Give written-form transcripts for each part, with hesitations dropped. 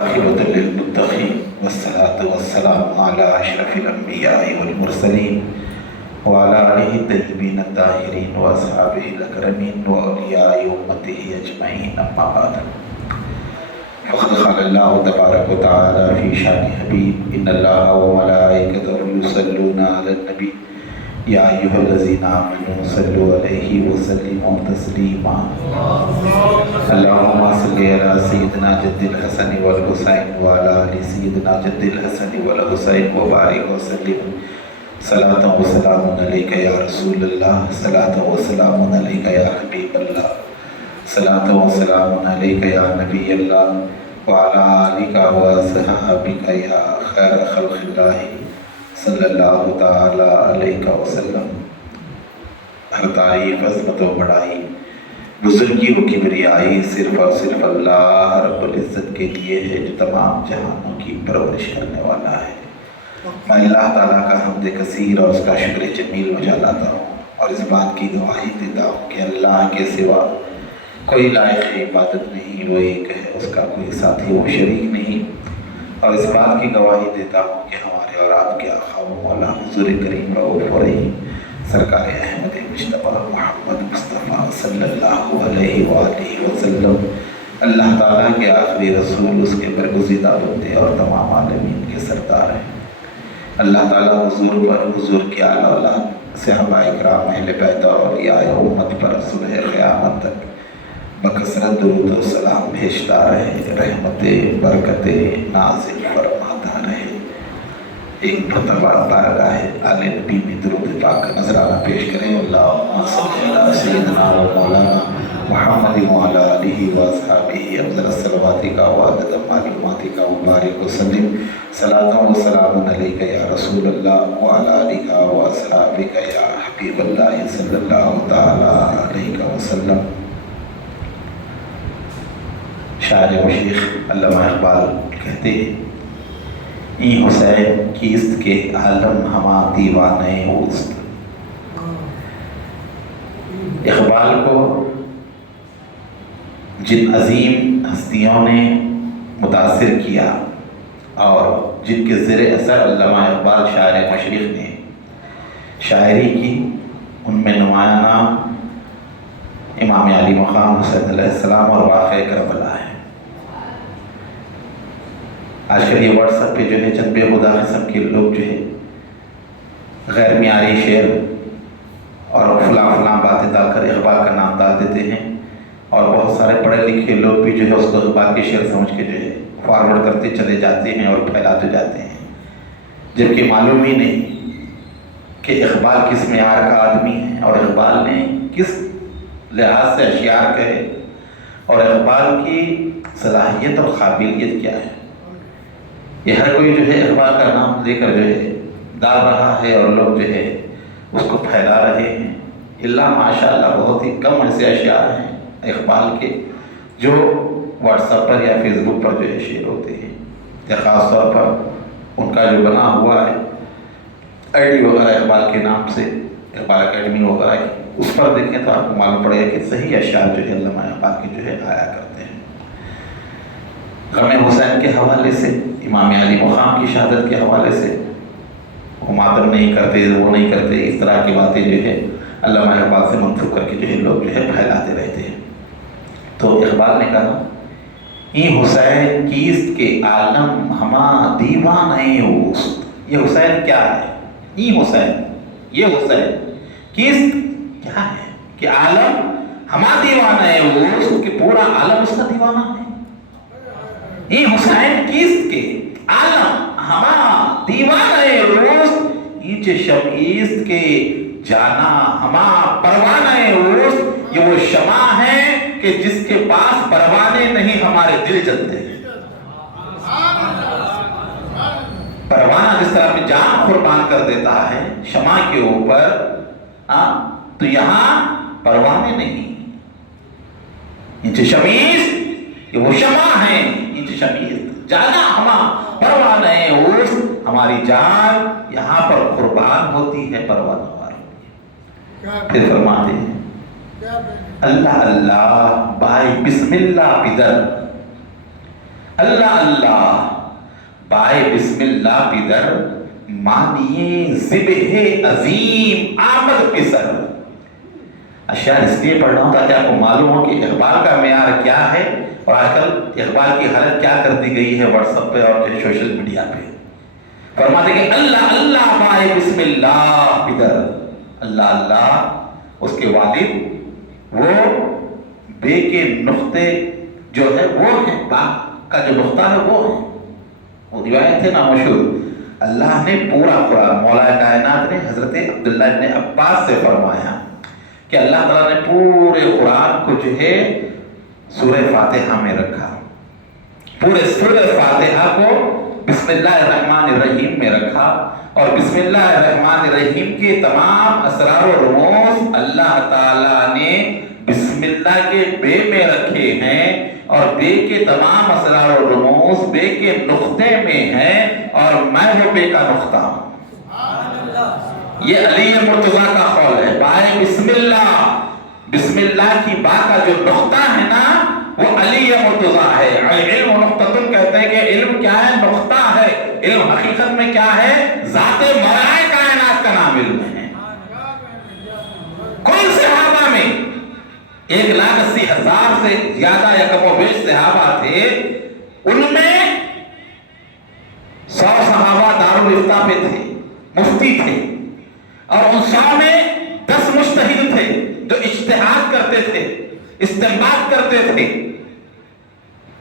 عاقبة للمتقين والصلاة والسلام على أشرف الأنبياء والمرسلين وعلى آله الطيبين الطاهرين وأصحابه الأكرمين وأولياء أمته أجمعين أما بعد فقد قال الله تبارك وتعالى في شأن حبيب إن الله وملائكته يصلون على النبي يا أيها الذين آمنوا صلوا عليه وسلموا تسليما اللهم صل على سيدنا جد الحسن والحسين وعلى آل سيدنا جد الحسن والحسين وبارك وسلم صلاة وسلام عليك يا رسول الله صلاة وسلام عليك يا حبيب الله صلاة وسلام عليك يا نبي الله وعلى آلك وصحابك يا خير خلق الله صلی اللہ تعالیٰ علیہ وسلم۔ ہر تعریف عظمت و بڑائی بزرگی و کبریائی صرف اور صرف اللہ رب العزت کے لیے ہے جو تمام جہانوں کی پرورش کرنے والا ہے۔ میں اللہ تعالیٰ کا حمد کثیر اور اس کا شکر جمیل بجا لاتا ہوں اور اس بات کی گواہی دیتا ہوں کہ اللہ کے سوا کوئی لائق عبادت نہیں، وہ ایک ہے، اس کا کوئی ساتھی و شریک نہیں، اور اس بات کی گواہی دیتا ہوں کہ ہمارے اور آپ کے آقا و مولا حضور کریم رؤوف رحیم سرکار احمد مجتبیٰ محمد مصطفیٰ صلی اللہ علیہ وآلہ وسلم اللہ تعالیٰ کے آخری رسول، اس کے برگزیدہ بندے اور تمام عالمین کے سردار ہیں۔ اللہ تعالیٰ حضور پر، حضور کی اعلیٰ اولاد صحابہ اکرام اہل بیت اور اولیاء امت پر صبح قیامت تک بکثرت درود و سلام بھیجتا رہے، رحمتیں برکتیں نازل فرماتا رہے۔ ایک مرتبہ بارگاہ آل نبی میں درود پاک کا نذرانہ پیش کریں۔ اللہم صلی علی سیدنا و مولانا محمد وعلی آلہ واصحابہ افضل الصلوات کا وعدد معلومات کا مبارک وسلم صلاۃ و سلام علیک یا رسول اللہ وعلی آلہ واصحابہ یا حبیب اللہ صلی اللہ تعالی علیہ وسلم۔ شاعر و شیخ علامہ اقبال کہتے ہیں ای حسین کیست کے عالم ہما دیوانے اوست۔ اقبال کو جن عظیم ہستیوں نے متاثر کیا اور جن کے زیر اثر علامہ اقبال شاعر مشرق نے شاعری کی، ان میں نمایاں نام امام علی مقام حسین علیہ السلام اور واقعہ کربلا ہے۔ آج کل یہ واٹس ایپ پہ جو ہے چند بے خدا قسم کے لوگ جو ہے غیر معیاری شعر اور فلاں فلاں باتیں ڈال کر اقبال کا نام ڈال دیتے ہیں، اور بہت سارے پڑھے لکھے لوگ بھی جو ہے اس کو اقبال کے شعر سمجھ کے جو ہے فارورڈ کرتے چلے جاتے ہیں اور پھیلاتے جاتے ہیں، جبکہ معلوم ہی نہیں کہ اقبال کس معیار کا آدمی ہے اور اقبال نے کس لحاظ سے اشعار کہے اور اقبال کی صلاحیت اور قابلیت کیا ہے۔ یہ ہر کوئی جو ہے اقبال کا نام لے کر جو ہے ڈال رہا ہے اور لوگ جو ہے اس کو پھیلا رہے ہیں۔ اللہ ماشاءاللہ بہت ہی کم ایسے اشعار ہیں اقبال کے جو واٹس ایپ پر یا فیس بک پر جو ہے شیئر ہوتے ہیں، یا خاص طور پر ان کا جو بنا ہوا ہے آئی ڈی وغیرہ اقبال کے نام سے، اقبال اکیڈمی وغیرہ کی، اس پر دیکھیں تو آپ کو معلوم پڑے گا کہ صحیح اشعار جو ہے علامہ اقبال کے جو ہے آیا کرتے ہیں۔ غم حسین کے حوالے سے، امام علی مقام کی شہادت کے حوالے سے وہ ماتم نہیں کرتے، وہ نہیں کرتے، اس طرح کی باتیں جو ہے علامہ اقبال سے منسوب کر کے جو ہے لوگ جو ہے پھیلاتے رہتے ہیں۔ تو اقبال نے کہا ای حسین کیست کے عالم ہما دیوانے اوست۔ یہ حسین کیا ہے؟ ای حسین، یہ حسین کیست کیا ہے کہ عالم ہما دیوانے اوست، کہ پورا عالم اس کا دیوانہ ہے۔ ای حسین کیست کے عالم ہما دیوانے اوست، ایچ شمعیست کے جانا ہما پروانے اوست۔ یہ وہ شمع ہے کہ جس کے پاس پروانے نہیں، ہمارے دل جلتے ہیں۔ پروانہ جس طرح اپنی جان قربان کر دیتا ہے شمع کے اوپر، تو یہاں پروانے نہیں۔ ایچ شمعیست، یہ وہ شمع ہے، ایچ شمعیست جانا ہما پروانے اوست، ہماری جان یہاں پر قربان ہوتی ہے، پروانہ ہوتی ہے۔ پھر فرماتے ہیں اللہ اللہ بائی بسم اللہ بدر، اللہ اللہ بائے بسم اللہ پدر مانیے ذبح عظیم آمد پسر. اشعار اس لیے پڑھ رہا ہوں تاکہ آپ کو معلوم ہو کہ اقبال کا معیار کیا ہے اور آج کل اقبال کی حالت کیا کر دی گئی ہے واٹس ایپ پہ اور سوشل میڈیا پہ. فرماتے کہ اللہ اللہ بائے بسم اللہ پدر. اللہ اللہ اس کے والد وہ بے کے نقطے جو ہے وہ ہیں، با کا جو نقطہ ہے وہ ہے. وہ روایت ہے نا مشہور. اللہ نے پورا قرآن، مولا کائنات نے حضرت عبداللہ ابن عباس سے فرمایا کہ اللہ تعالیٰ نے پورے قرآن کو جو ہے سورہ فاتحہ میں رکھا، پورے سورہ فاتحہ کو بسم اللہ الرحمن الرحیم میں رکھا، اور بسم اللہ الرحمن الرحیم کے تمام اسرار و رموز اللہ تعالیٰ نے بسم اللہ کے بے میں رکھے ہیں، اور بے کے تمام اسرار و رموز بے کے نقطے میں ہیں، اور میں وہ بے کا نقطہ ہوں. یہ علی مرتضیٰ کا قول ہے. بائے بسم اللہ، بسم اللہ کی با کا جو نقطہ ہے نا وہ علی مرتضیٰ ہے. علم نقطۃ کہتے ہیں کہ علم کیا ہے؟ نقطہ ہے. علم حقیقت میں کیا ہے؟ ذات مولا کائنات کا نام علم ہے. کل صحابہ میں 1,80,000 سے زیادہ یا کم و بیش صحابہ تھے، ان میں 100 صحابہ دارالفتہ پہ تھے، مفتی تھے، اور ان 100 میں 10 مجتہد تھے جو اجتہاد کرتے تھے، استنباط کرتے تھے.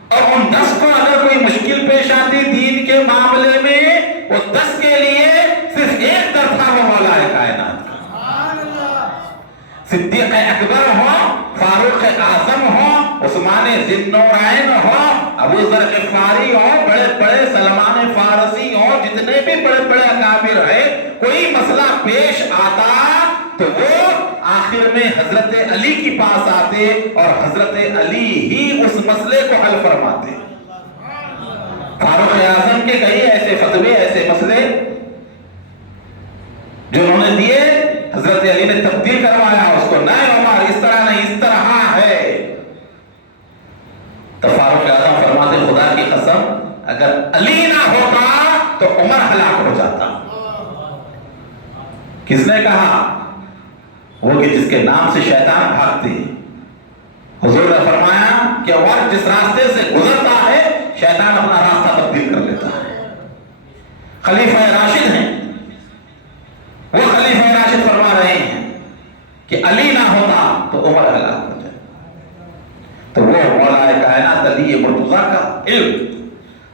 اور ان 10 کو اگر کوئی مشکل پیش آتی دین کے معاملے میں، وہ 10 کے لیے صرف ایک در تھا، وہ مولا کائنات کا. صدیق اکبر ہو، فاروق اعظم ہو، عثمان ذی النورین ہو، ابو ذر غفاری ہو، بڑے بڑے سلمان فارسی ہو، جتنے بھی بڑے بڑے اکابر ہیں، کوئی مسئلہ پیش آتا تو وہ آخر میں حضرت علی کے پاس آتے اور حضرت علی ہی اس مسئلے کو حل فرماتے. فاروق اعظم کے کئی ایسے فتوے، ایسے مسئلے جو انہوں نے دیے، حضرت علی نے تبدیل کروایا اس کو. نہیں عمر، اس طرح نہیں، اس طرح ہے. تو فاروق اعظم فرماتے خدا کی قسم اگر علی نہ ہوتا تو عمر ہلاک ہو جاتا. کس نے کہا؟ وہ کہ جس کے نام سے شیطان بھاگتے. حضور نے فرمایا کہ عمر جس راستے سے گزرتا ہے شیطان اپنا راستہ تبدیل کر لیتا ہے. خلیفہ راشد ہیں، وہ خلیفہ راشد فرما رہے ہیں کہ علی نہ ہوتا تو عمر ہلاک ہو جائے. تو وہ مولا کائنات علی مرتضیٰ کا علم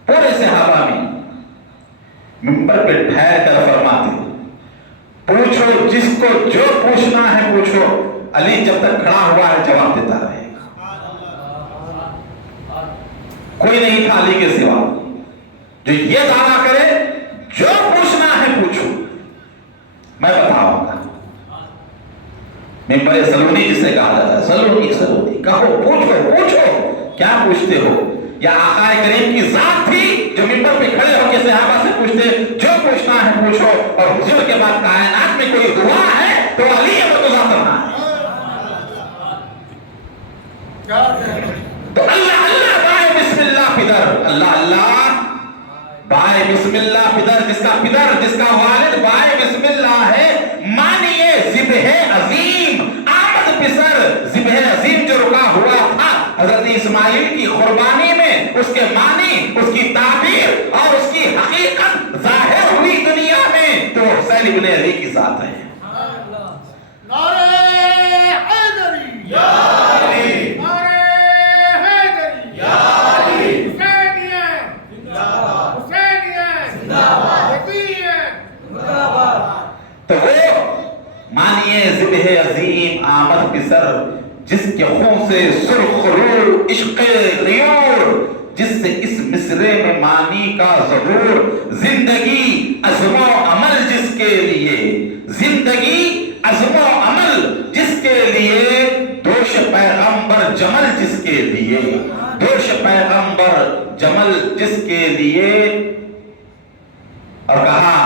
پورے صحابہ میں منبر پہ ٹھہر کر فرماتے پوچھو جس کو جو پوچھنا ہے پوچھو، علی جب تک کھڑا ہوا ہے جواب دیتا رہے گا. کوئی نہیں تھا علی کے سوا جو یہ دعویٰ کرے جو پوچھنا ہے پوچھو میں بتاؤں گا. ممبر سلونی جس سے کہا جاتا ہے، سلونی سلونی کہو، پوچھو پوچھو کیا پوچھتے ہو. یا آقا کریم کی ذات تھی جو ممبر پہ کھڑے ہو کے صحابہ سے پوچھتے جو پوچھنا ہے پوچھو، اور حضور کے بعد کائنات میں کوئی ہوا ہے تو علی مرتضیٰ کرنا ہے. تو اللہ اللہ بائے بسم اللہ پدر، اللہ اللہ بائے بسم اللہ پدر، جس کا پدر جس کا والد بائے بسم اللہ ہے، مانیے ذبح عظیم آمد پسر. ذبح عظیم جو رکا ہوا تھا حضرت اسماعیل کی قربانی میں، اس کے معنی، اس کی تعبیر اور اس کی حقیقت ظاہر ہوئی دنیا میں تو حسین ابن علی کی ذات ہے. نعرہ حیدری یا علی، نعرہ حیدری یا علی، حسینیت زندہ باد، حسینیت زندہ باد، حسینیت زندہ باد. تو وہ مانیے ذبح عظیم آمد پسر، جس کے خون سے سرخ رو عشق غیور، جس سے اس مصرے میں معنی کا ظہور. زندگی عزم و عمل جس کے لیے، زندگی عزم و عمل جس کے لیے، دوش پیغمبر جمل جس کے لیے، دوش پیغمبر جمل جس کے لیے. اور کہا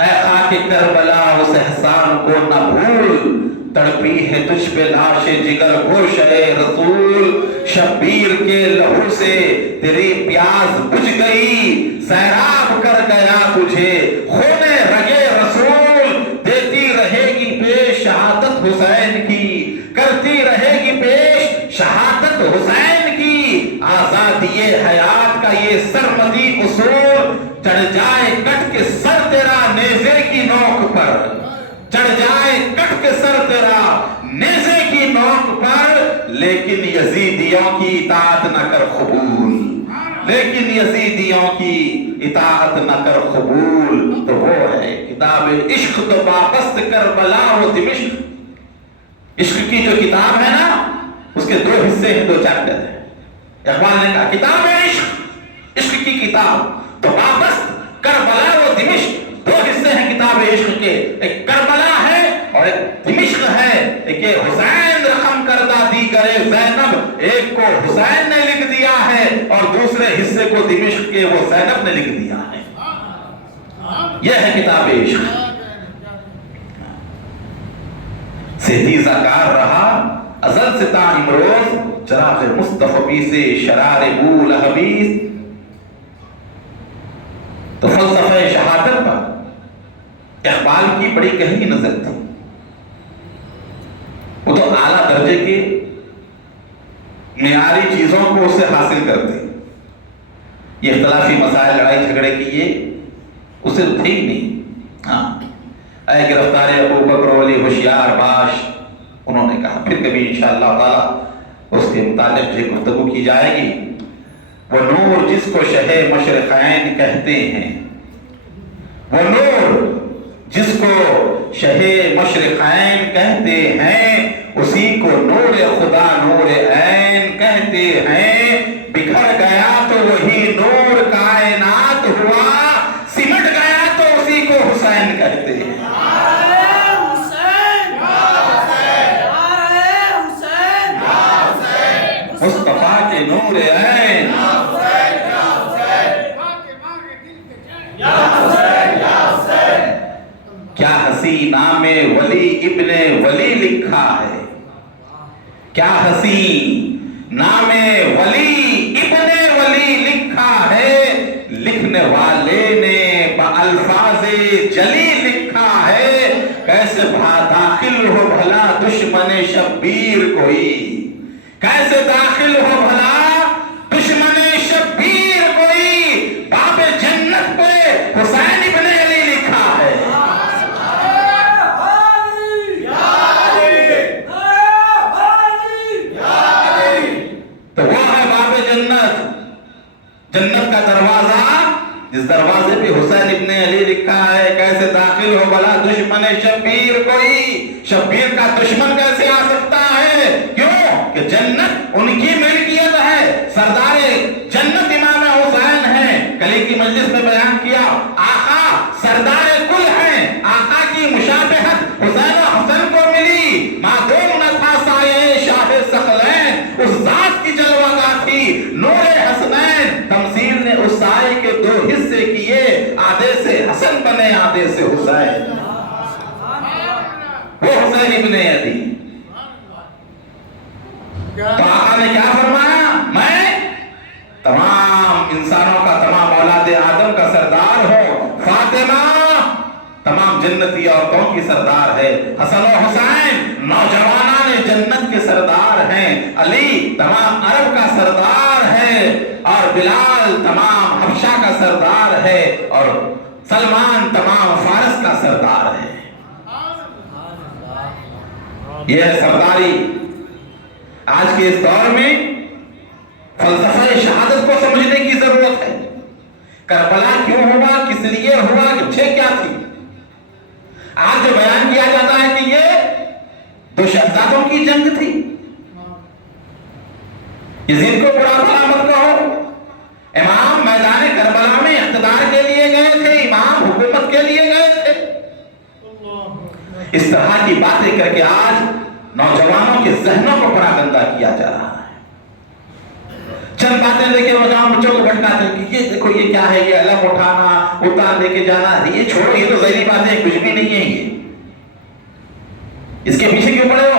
اے خاک کربلا اس احسان کو نہ بھول، تڑپی ہے تجھ پہ لاش جگر گوش ہے رسول، شبیر کے لہو سے تیری پیاس بجھ گئی، سیراب کر گیا تجھے خون رگے رسول، دیتی رہے گی پیش شہادت حسین کی، کرتی رہے گی پیش شہادت حسین کی، آزادی حیات کا یہ سرمدی اصول، چڑھ جائے کٹ کے سر تیرا نیزے کی نوک پر، چڑھ جائے کٹ کے سر تیرا نیزے کی نوک پر، لیکن یزیدیوں کی اطاعت نہ کر قبول، لیکن یزیدیوں کی اطاعت نہ کر قبول۔ تو وہ ہے کتاب عشق تو وابست کربلا و دمشق، عشق کی جو کتاب ہے نا اس کے دو حصے ہیں، دو چیپٹر ہیں۔ اقبال نے کہا کتاب عشق، عشق کی کتاب تو وابست کربلا و دمشق، دو حصے ہیں کتاب عشق کے، ایک کربلا ہے اور ایک دمشق ہے، ایک حسین رقم کردہ دیگر زینب، ایک کو حسین نے لکھ دیا ہے اور دوسرے حصے کو دمشق کے وہ زینب نے لکھ دیا ہے۔ یہ ہے کتاب عشق۔ ستیزہ کار رہا ازل سے تا امروز، چراغ مصطفی سے شرار بو لہبیز۔ تو فلسفہ شہادت پر اقبال کی بڑی گہری نظر تھی، وہ تو اعلیٰ درجے کے معیاری چیزوں کو اس سے حاصل کرتے، یہ اختلافی مسائل لڑائی جھگڑے کی یہ اسے تھے ہی نہیں۔ ہاں اے گرفتار ابو بکر ولی ہوشیار باش، انہوں نے کہا پھر کبھی انشاءاللہ تعالی اس کے متعلق جو گفتگو کی جائے گی۔ وہ نور جس کو شہ مشرقین کہتے ہیں، وہ نور جس کو شہ مشرقین کہتے ہیں، اسی کو نور خدا نور عین کہتے ہیں۔ بکھر گیا تو وہی نور کائنات ہوا، سمٹ گیا تو اسی کو حسین کہتے ہیں۔ مصطفیٰ کے نور عین، کیا حسین نام ولی ابن ولی لکھا ہے، کیا حسین نام ولی ابن ولی لکھا ہے، لکھنے والے نے بألفاظ جلی لکھا ہے، کیسے داخل ہو بھلا دشمن شبیر کوئی، کیسے داخل ہو بھلا دشمن شبیر کوئی، باب جنت پہ حسین ابن علی لکھا ہے۔ تو وہ ہے باب جنت، جنت کا دروازہ جس دروازے پہ حسین ابن علی لکھا ہے، کیسے داخل ہو بھلا دشمن شبیر کوئی، شبیر کا دشمن کیسے آ سکتا ہے؟ کیوں کہ جنت ان کی ملکیت ہے، سردار جنت امام حسین ہیں۔ کلی کی مجلس میں بیان کیا، آقا سردار کل ہیں، آقا کی مشابہت حسین و حسن کو ملی، معدوم نہ تھا سایہ شاہ ثقلین، اس ذات کی جلوہ گاہ تھی نور حسنین، تمثیل نے اس سائے کے دو حصے کیے، آدھے سے حسن بنے آدھے سے حسین، وہ حسین ابن علی۔ تو آقا نے کیا فرمایا؟ میں تمام انسانوں کا، تمام اولاد آدم کا سردار ہوں، فاطمہ تمام جنتی عورتوں کی سردار ہے، حسن و حسین نوجوانان جنت کے سردار ہیں، علی تمام عرب کا سردار ہے، اور بلال تمام حبشہ کا سردار ہے، اور سلمان تمام فارس کا سردار ہے۔ یہ ہے سرداری۔ آج کے اس دور میں فلسفہ شہادت کو سمجھنے کی ضرورت ہے۔ کربلا کیوں ہوا، کس لیے ہوا، وجہ کیا تھی؟ آج جو بیان کیا جاتا ہے کہ یہ دو شہزادوں کی جنگ تھی، یزید کو برا بھلا مت کہو، امام میدان کربلا میں اقتدار کے لیے گئے تھے، امام حکومت کے لیے گئے تھے۔ اس طرح کی باتیں کر کے آج نوجوانوں کے ذہنوں کو پراگندہ کیا جا رہا ہے۔ چند باتیں لے کے نوجوان بچوں کو بھٹکاتے ہیں کہ یہ دیکھو یہ کیا ہے، یہ علم اٹھانا، اتار لے کے جانا، یہ چھوڑو، یہ تو ظاہری باتیں کچھ بھی نہیں ہے۔ اس کے پیچھے کیوں پڑے ہو؟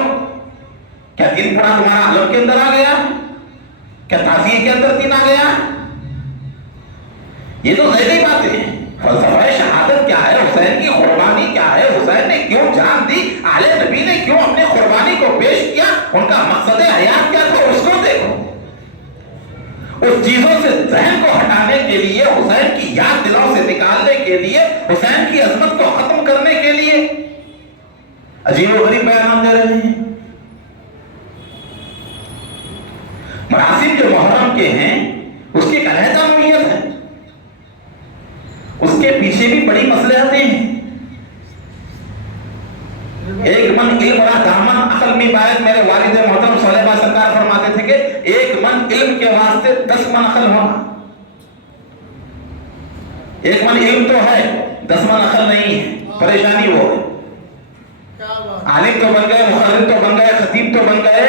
کیا دین پڑا تمہارا علم کے اندر آ گیا؟ کیا تعزیے کے اندر دین آ گیا؟ یہ تو ذہنی باتیں ہیں. فلسفہ شہادت کیا ہے؟ حسین کی قربانی کیا ہے؟ حسین نے کیوں جان دی؟ آل نبی نے کیوں اپنے قربانی کو پیش کیا؟ ان کا مقصد حیات کیا تھا؟ اس کو دیکھو. اس چیزوں سے ذہن کو ہٹانے کے لیے، حسین کی یاد دلوں سے نکالنے کے لیے، حسین کی عظمت کو ختم کرنے کے لیے عجیب و غریب بیانات دے رہے ہیں. مراسم جو محرم کے ہیں اس کی ایک علیحدہ نوعیت ہے، اس کے پیچھے بھی بڑی مصلحتیں ہیں. ایک من علم را دامن عقل میں باید، میرے والد محترم صالح با سرکار فرماتے تھے کہ ایک من علم کے واسطے 10 من عقل ہونا. ایک من علم تو ہے، 10 من عقل نہیں ہے. پریشانی وہ ہے. عالم تو بن گئے، محرر تو بن گئے، خطیب تو بن گئے،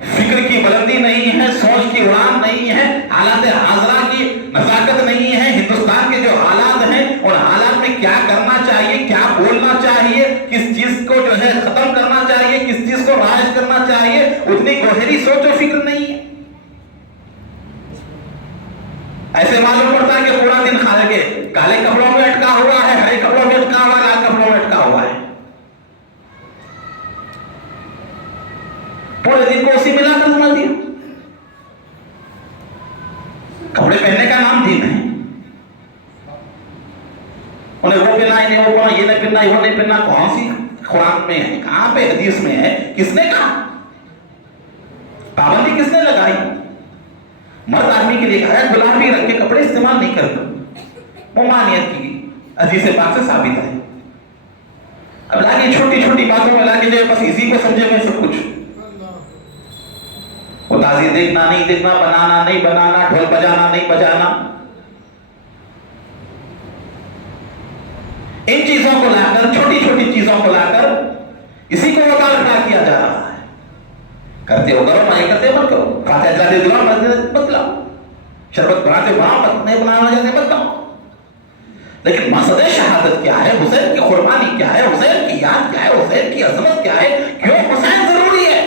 فکر کی بلندی نہیں ہے، سوچ کی اڑان نہیں ہے، حالات حاضرہ کی نزاکت نہیں ہے. ہندوستان کے جو حالات ہیں ان حالات میں کیا کرنا چاہیے، کیا بولنا چاہیے، کس چیز کو جو ہے ختم کرنا چاہیے، کس چیز کو رائج کرنا چاہیے، اتنی گہری سوچ و فکر نہیں ہے. ایسے معلوم پڑتا ہے کہ پورا دن کھالے کے کالے کپڑوں میں اٹکا ہوا ہے، ہرے کپڑوں میں اٹکا ہوا ہے، لال کپڑوں میں اٹکا ہوا ہے. پورے دن کو اسی ملا کر گھما دیا. کپڑے پہننے کا نام دین ہے. انہیں وہ پہنا ہی نہیں، وہ پہنا، یہ نہیں پہننا، وہ نہیں پہننا. کون سی قرآن میں ہے؟ کہاں پہ حدیث میں ہے؟ کس نے کہا؟ پابندی کس نے لگائی؟ مرد آدمی کے لیے کہا ہے گلابی رنگ کے کپڑے استعمال نہیں کرتا. ممانعت کی حدیث پاک سے ثابت ہے. اب لاگے چھوٹی چھوٹی باتوں میں لاگے جو بس اسی کو سمجھے میں سب کچھ. وہ تازی دیکھنا نہیں دیکھنا، بنانا نہیں بنانا، ڈھول بجانا نہیں بجانا. ان چیزوں کو لا کر، چھوٹی چھوٹی چیزوں کو لا کر اسی کو وقار کھڑا کیا جا رہا ہے. کرتے ہو کرو، نہیں کرتے مت کرو. فاتحہ جلاتے دلاؤ، مت لاؤ. شربت بناتے بناؤ، مت نہیں بنانا جاتے مت لاؤ. لیکن مقصد شہادت کیا ہے؟ حسین کی قربانی کیا ہے؟ حسین کی یاد کیا ہے؟ حسین کی عظمت کیا ہے؟ کیوں حسین ضروری ہے؟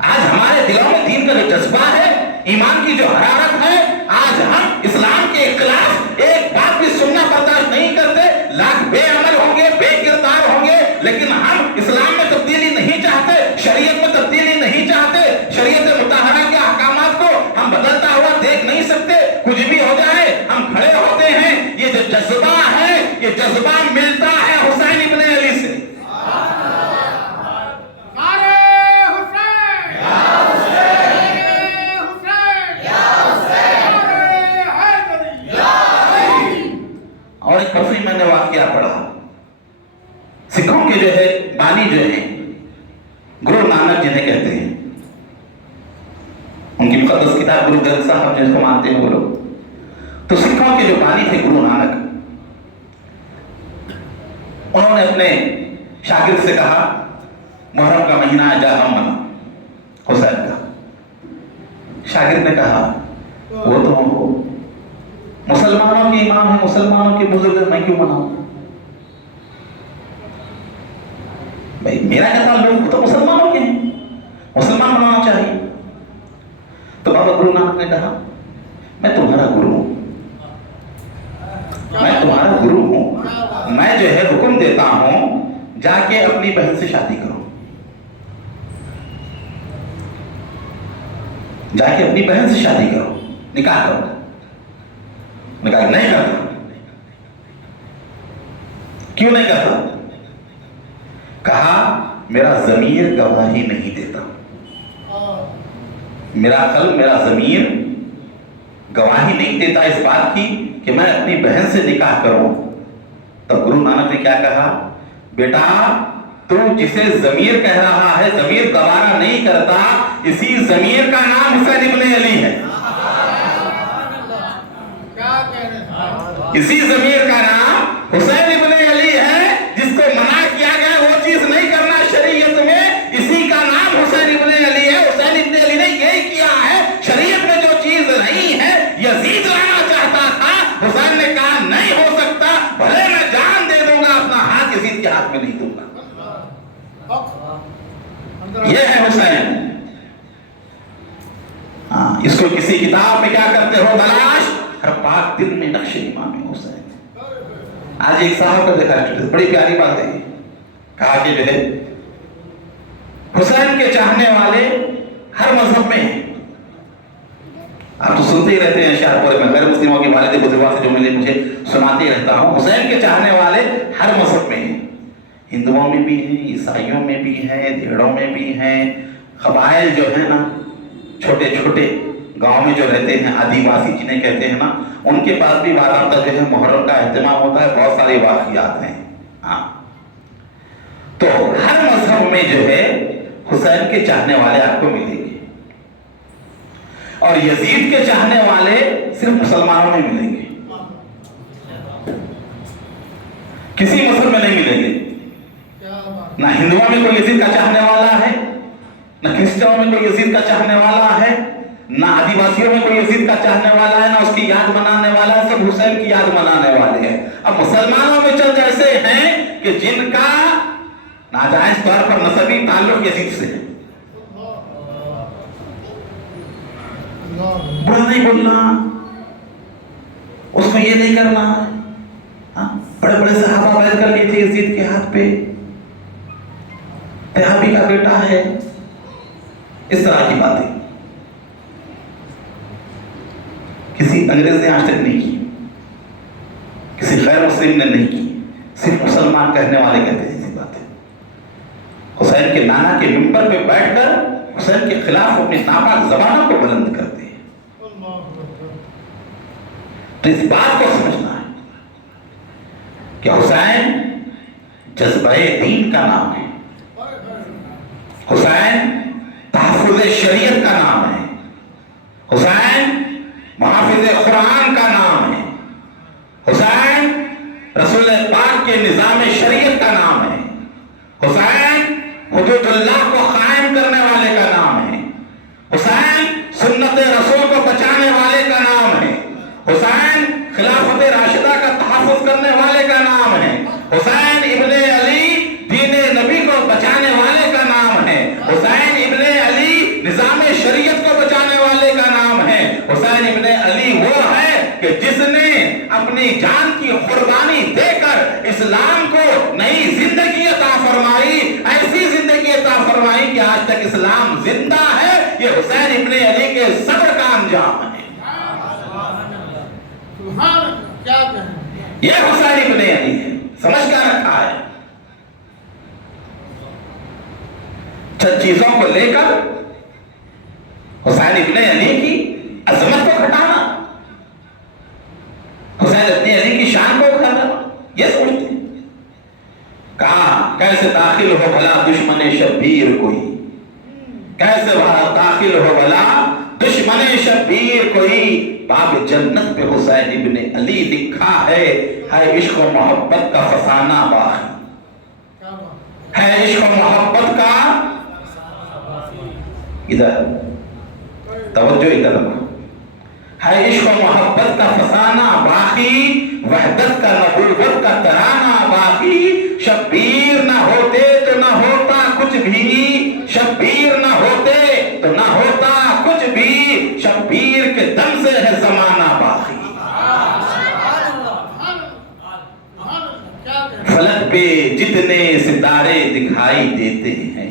آج ہمارے دلوں میں دین کا جو جذبہ ہے، ایمان کی جو حرارت ہے، آج ہم اسلام کے خلاف ایک بات بھی سننا برداشت نہیں کرتے. لاکھ بے عمل ہوں گے، بے کردار ہوں گے، لیکن ہم اسلام میں تبدیلی نہیں چاہتے، شریعت میں تبدیلی نہیں چاہتے. شریعت مطہرہ کے احکامات کو ہم بدلتا ہوا دیکھ نہیں سکتے. کچھ بھی ہو جائے ہم کھڑے ہوتے ہیں. یہ جو جذبہ ہے، یہ جذبہ ملتا ہے حسین ابن علی سے. اور ایک پرسوں میں نے واقعہ پڑھا. سکھوں کے جو ہے بانی جو ہیں گرو نانک جنہیں کہتے ہیں، ان کی مقدس کتاب گرو گرنتھ صاحب جس کو مانتے ہیں وہ لوگ، تو سکھوں کے جو بانی تھے گرو نانک، انہوں نے اپنے شاگرد سے کہا محرم کا مہینہ ہے، جا ہم منا حسین کا. شاگرد نے کہا وہ تو مسلمانوں کے امام ہیں، مسلمانوں کے بزرگ ہیں، میں کیوں مناؤں؟ بھائی میرا کیا تعلق؟ تو مسلمانوں کے ہیں، مسلمان منانا چاہیے. تو بابا گرو نانک نے کہا میں تمہارا گرو ہوں، میں تمہارا گرو ہوں. میں جو ہے حکم دیتا ہوں جا کے اپنی بہن سے شادی کرو، جا کے اپنی بہن سے شادی کرو، نکاح کرو. نکاح نہیں کرتا. کیوں نہیں کرتا؟ کہا میرا ضمیر گواہی نہیں دیتا، میرا عقل، میرا ضمیر گواہی نہیں دیتا اس بات کی کہ میں اپنی بہن سے نکاح کروں. تو گرو نانک نے کیا کہا؟ بیٹا تو جسے ضمیر کہہ رہا ہے، ضمیر گوارا نہیں کرتا، اسی ضمیر کا نام حسین ابن علی ہے. اسی ضمیر کا نام حسین ابن علی ہے. جس کو منع کیا گیا وہ چیز نہیں کرنا شریعت میں، اسی کا نام حسین ابن علی ہے. حسین ابن علی نے یہی کیا ہے. شریعت میں جو چیز نہیں ہے یزید لانا چاہتا تھا، حسین نے کہا نہیں ہو سکتا، بھلے میں جان دے دوں گا، اپنا ہاتھ یزید کے ہاتھ میں نہیں دوں گا. یہ ہے حسین. اس کو کسی کتاب میں کیا کرتے ہو تلاش، ہر پاک دل میں نقش امام حسین. آج ایک صاحب کا دیکھا ہے، بڑی پیاری بات ہے، کہا کہ جو ہے حسین کے چاہنے والے ہر مذہب میں ہیں. آپ تو سنتے ہی رہتے ہیں شہر پورے میں، غیر مسلموں کے والد بزرگوں سے جو مجھے سناتے ہی رہتا ہوں. حسین کے چاہنے والے ہر مذہب میں ہیں، ہندوؤں میں بھی ہیں، عیسائیوں میں بھی ہیں، دیہڑوں میں بھی ہیں. قبائل جو ہیں نا، چھوٹے چھوٹے گاؤں میں جو رہتے ہیں، آدیواسی جنہیں کہتے ہیں نا، ان کے پاس بھی باضابطہ جو ہے محرم کا اہتمام ہوتا ہے. بہت سارے واقعات ہیں. تو ہر مذہب میں جو ہے حسین کے چاہنے والے آپ کو ملیں گے، اور یزید کے چاہنے والے صرف مسلمانوں میں ملیں گے، کسی مذہب میں نہیں ملیں گے. نہ ہندوؤں میں کوئی یزید کا چاہنے والا ہے، نہ کرسچنوں میں کوئی یزید کا چاہنے والا ہے، نہ آدیواسیوں میں کوئی یزید کا چاہنے والا ہے، نہ اس کی یاد منانے والا ہے. سب حسین کی یاد منانے والے ہیں. اب مسلمانوں میں چند ایسے ہیں کہ جن کا ناجائز طور پر نسبی تعلق یزید سے ہے. برا نہیں بولنا، اس میں یہ نہیں کرنا. بڑے بڑے صحابہ بیعت کر لیے تھے یزید کے ہاتھ پہ، تہابی کا بیٹا ہے، اس طرح کی باتیں کسی انگریز نے آج تک نہیں کی، کسی غیر مسلم نے نہیں کی. صرف مسلمان کہنے والے کہتے ہیں ایسی باتیں. حسین کے نانا کے منبر پہ بیٹھ کر حسین کے خلاف اپنی ناپاک زبانوں کو بلند کرتے ہیں. تو اس بات کو سمجھنا ہے کہ حسین جذبہ دین کا نام ہے، حسین تحفظ شریعت کا نام ہے، حسین محافظ قرآن کا نام ہے، حسین رسول پاک کے نظام شریعت کا نام ہے، حسین حدود اللہ کو قائم کرنے والے کا نام ہے، حسین سنت رسول کو بچانے والے کا نام ہے، حسین خلافت راشدہ کا تحفظ کرنے والے کا نام ہے، حسین ابن علی دین نبی کو بچانے والے کا نام ہے، حسین ابن علی نظام شریعت کو بچانے والے کا نام ہے. حسین ابن علی وہ ہے کہ جس نے اپنی جان کی قربانی دے کر اسلام کو نئی زندگی عطا فرمائی، ایسی زندگی عطا فرمائی کہ آج تک اسلام زندہ ہے. یہ حسین ابن علی کے صبر کا انجام ہے. یہ حسین ابن علی ہے، سمجھ کر رکھا ہے. چند چیزوں کو لے کر حسین ابن علی کی عظمت کو گھٹانا، حسین ابن علی کی شان کو گھٹانا، یہ سوچتے ہیں. کہا کیسے داخل ہو بھلا دشمن شبیر کوئی، کیسے داخل ہو بھلا دشمن شبیر کوئی. باب جنت پہ حسین ابن علی لکھا ہے عشق و محبت کا فسانہ باقی ہے، عشق و محبت کا. ادھر توجہ ادھر ہے، عشق و محبت کا فسانہ باقی، وحدت کا نبوت کا ترانہ باقی. شبیر نہ ہوتے تو نہ ہوتا کچھ بھی، شبیر نہ ہوتے تو نہ ہوتا کچھ بھی، شبیر کے دم سے ہے زمانہ باقی. فلک پہ جتنے ستارے دکھائی دیتے ہیں،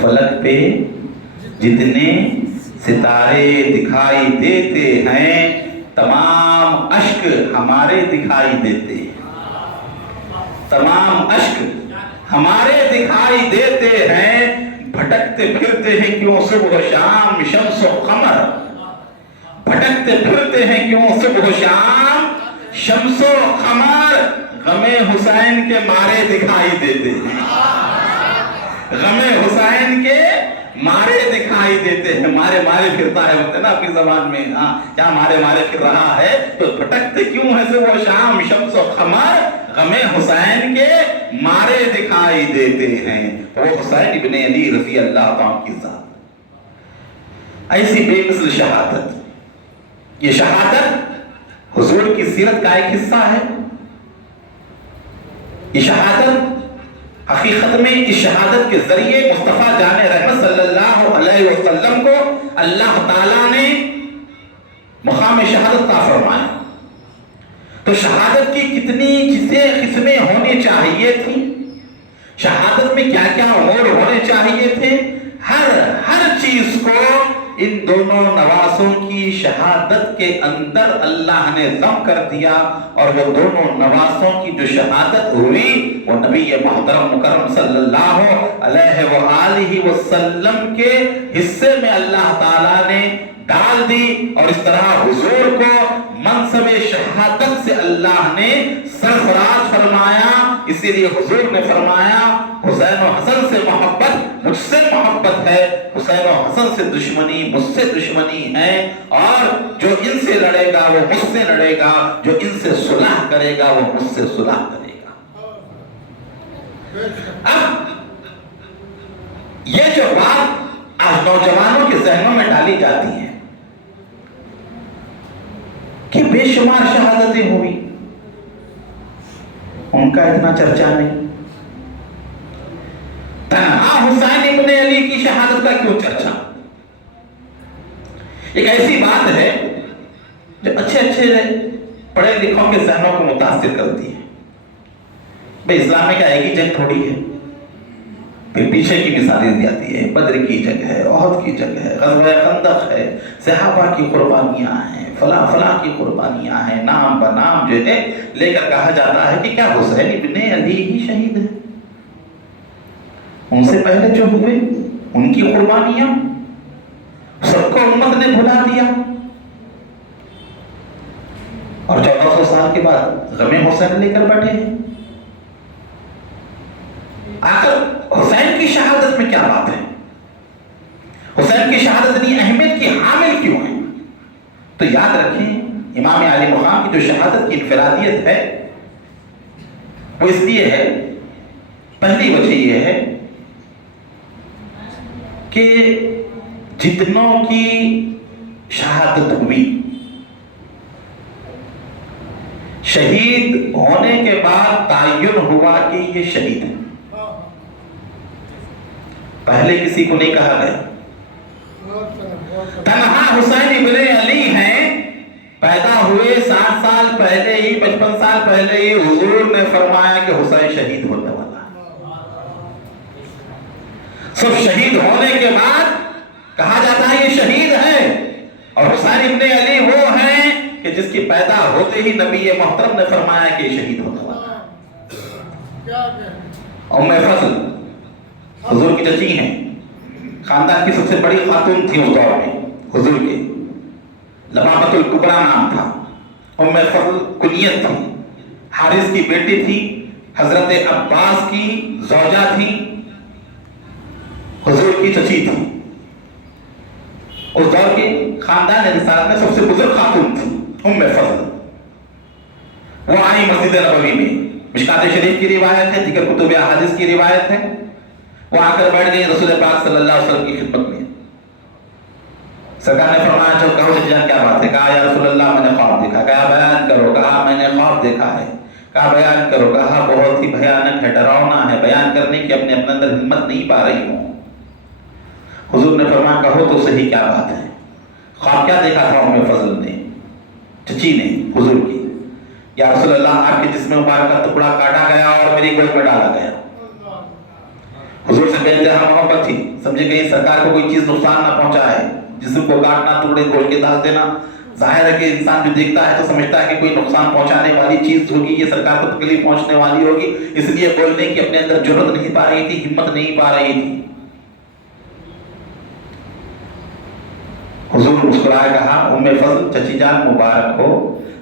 فلک پہ جتنے ستارے دکھائی دیتے ہیں، تمام اشک ہمارے دکھائی دیتے ہیں، تمام اشک ہمارے دکھائی دیتے ہیں. بھٹکتے پھرتے ہیں کیوں صبح و شام شمس و قمر، بھٹکتے پھرتے ہیں کیوں صبح و شام شمس و قمر. غم حسین کے مارے دکھائی دیتے ہیں، غم حسین کے مارے دکھائی دیتے ہیں. مارے مارے پھرتا ہے وقت نا اپنی زبان میں، کیا مارے مارے پھر رہا ہے. تو بھٹکتے کیوں ہے صبح و شام شمس و قمر، غم حسین کے مارے دکھائی دیتے ہیں. وہ حسین ابن علی رضی اللہ عنہ کی ذات، ایسی بے مثل شہادت. یہ شہادت حضور کی سیرت کا ایک حصہ ہے. یہ شہادت حقیقت میں اس شہادت کے ذریعے مصطفیٰ جان رحمت صلی اللہ علیہ وسلم کو اللہ تعالیٰ نے مقام شہادت عطا فرمایا. تو شہادت کی کتنی قسمیں ہونی چاہیے تھیں، شہادت میں کیا کیا امور ہونے چاہیے تھے، ہر چیز کو ان دونوں نواسوں کی شہادت کے اندر اللہ نے ضم کر دیا. اور وہ دونوں نواسوں کی جو شہادت ہوئی وہ نبی محترم مکرم صلی اللہ علیہ وآلہ وسلم کے حصے میں اللہ تعالیٰ نے ڈال دی. اور اس طرح حضور کو منصب شہادت سے اللہ نے سرفراز فرمایا. اسی لیے حضور نے فرمایا حسین و حسن سے محبت مجھ سے محبت ہے، حسین و حسن سے دشمنی مجھ سے دشمنی ہے، اور جو ان سے لڑے گا وہ مجھ سے لڑے گا، جو ان سے صلح کرے گا وہ مجھ سے صلح کرے گا. اب یہ جو بات آج نوجوانوں کے ذہنوں میں ڈالی جاتی ہے کہ بے شمار شہادتیں ہوئی، ان کا اتنا چرچا نہیں. تنہا حسین ابن علی کی شہادت کا کیوں چرچا؟ ایک ایسی بات ہے جو اچھے پڑھے لکھوں کے ذہنوں کو متاثر کرتی ہے. بھئی اسلام میں کیا ایک ہی جنگ تھوڑی ہے، پھر پیچھے کی مثالیں دی جاتی ہے، بدر کی جنگ ہے، احد کی جنگ ہے، غزوہ خندق ہے، صحابہ کی قربانیاں ہیں، فلاں فلاں کی قربانیاں ہیں، نام بنام جو ہے لے کر کہا جاتا ہے کہ کیا حسین ابن علی ہی شہید ہے؟ ان سے پہلے جو ہوئے ان کی قربانیاں سب کو امت نے بھلا دیا، اور 1400 سال کے بعد غم حسین لے کر بیٹھے ہیں. آخر حسین کی شہادت میں کیا بات ہے؟ حسین کی شہادت اتنی اہمیت کی حامل کیوں ہے؟ تو یاد رکھیں امام علی مقام کی جو شہادت کی انفرادیت ہے وہ اس لیے ہے، پہلی وجہ یہ ہے کہ جتنوں کی شہادت ہوئی شہید ہونے کے بعد تعین ہوا کہ یہ شہید ہے. پہلے کسی کو نہیں کہا گیا. تنہا حسین ابن علی ہیں، پیدا ہوئے 60 سال پہلے ہی 55 سال پہلے ہی حضور نے فرمایا کہ حسین شہید ہونے والا ہے. صرف شہید ہونے کے بعد کہا جاتا ہے یہ شہید ہے. اور حسین ابن علی وہ ہیں کہ جس کی پیدا ہوتے ہی نبی محترم نے فرمایا کہ یہ شہید ہونے والا ہے. ام فضل حضور کی چچی ہیں، خاندان کی سب سے بڑی خاتون تھی اس دور میں حضور کے، لبابۃ الکبریٰ نام تھا. ام فضل کنیت تھی، حارث کی بیٹی تھی، حضرت عباس کی زوجہ تھی، حضور کی چچی تھی. اس دور کے خاندان رسالت میں سب سے بزرگ خاتون تھی ام فضل. وہ آئی مسجد نبوی میں، مشکات شریف کی روایت ہے، دیگر کتب احادیث کی روایت ہے. وہ آ کر بیٹھ گئی رسول پاک صلی اللہ علیہ وسلم کی خدمت میں. سرکار نے فرمایا چلو کہو جان کیا بات ہے؟ کہا یا رسول اللہ میں نے خواب دیکھا. کہا بیان کرو. کہا میں نے خواب دیکھا ہے. کہا بیان کرو. کہا بہت ہی بھیانک ہے، ڈراؤنا ہے، بیان کرنے کی اپنے اندر ہمت نہیں پا رہی ہوں. حضور نے فرمایا کہو تو صحیح کیا بات ہے؟ خواب کیا دیکھا تھا ام فضل نے، چچی نے حضور کی؟ یا رسول اللہ آپ کے جسم مبارک کا ٹکڑا کاٹا گیا اور میری گود میں ڈالا گیا. حضور سے بے انتہا محبت تھی، سمجھے کہیں سرکار کو کوئی چیز نقصان نہ پہنچائے، جسم کو کاٹنا، ٹکڑے کھول کے ڈال دینا. ظاہر ہے کہ انسان جو دیکھتا ہے تو سمجھتا ہے کہ کوئی نقصان پہنچانے والی چیز ہوگی، یہ سرکار کو تکلیف پہنچنے والی ہوگی، اس لیے بولنے کی اپنے اندر جرأت نہیں پا رہی تھی، ہمت نہیں پا رہی تھی. حضور مسکرائے کہا ام فضل چچی جان مبارک ہو،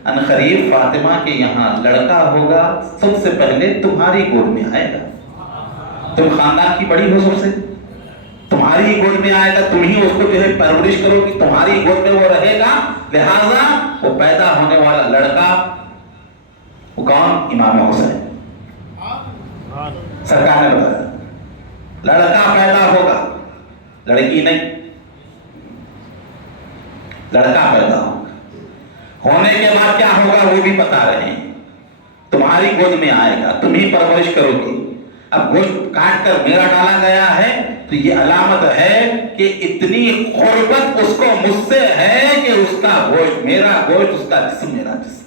ان قریب فاطمہ کے یہاں لڑکا ہوگا، سب سے پہلے تمہاری گود میں آئے گا. تم خاندان کی بڑی ہو، سب سے تمہاری ہی گود میں آئے گا، تم ہی اس کو جو ہے پرورش کرو گی، تمہاری گود میں وہ رہے گا. لہذا وہ پیدا ہونے والا لڑکا وہ کون؟ امام حسین. سرکار نے بتایا لڑکا پیدا ہوگا، لڑکی نہیں، لڑکا پیدا ہوگا. ہونے کے بعد کیا ہوگا وہ بھی بتا رہے ہیں. تمہاری گود میں آئے گا، تم ہی پرورش کرو گی. اب گوشت کاٹ کر میرا ڈالا گیا ہے تو یہ علامت ہے کہ اتنی قربت اس کو مجھ سے ہے کہ اس کا گوشت میرا گوشت، اس کا جسم میرا جسم۔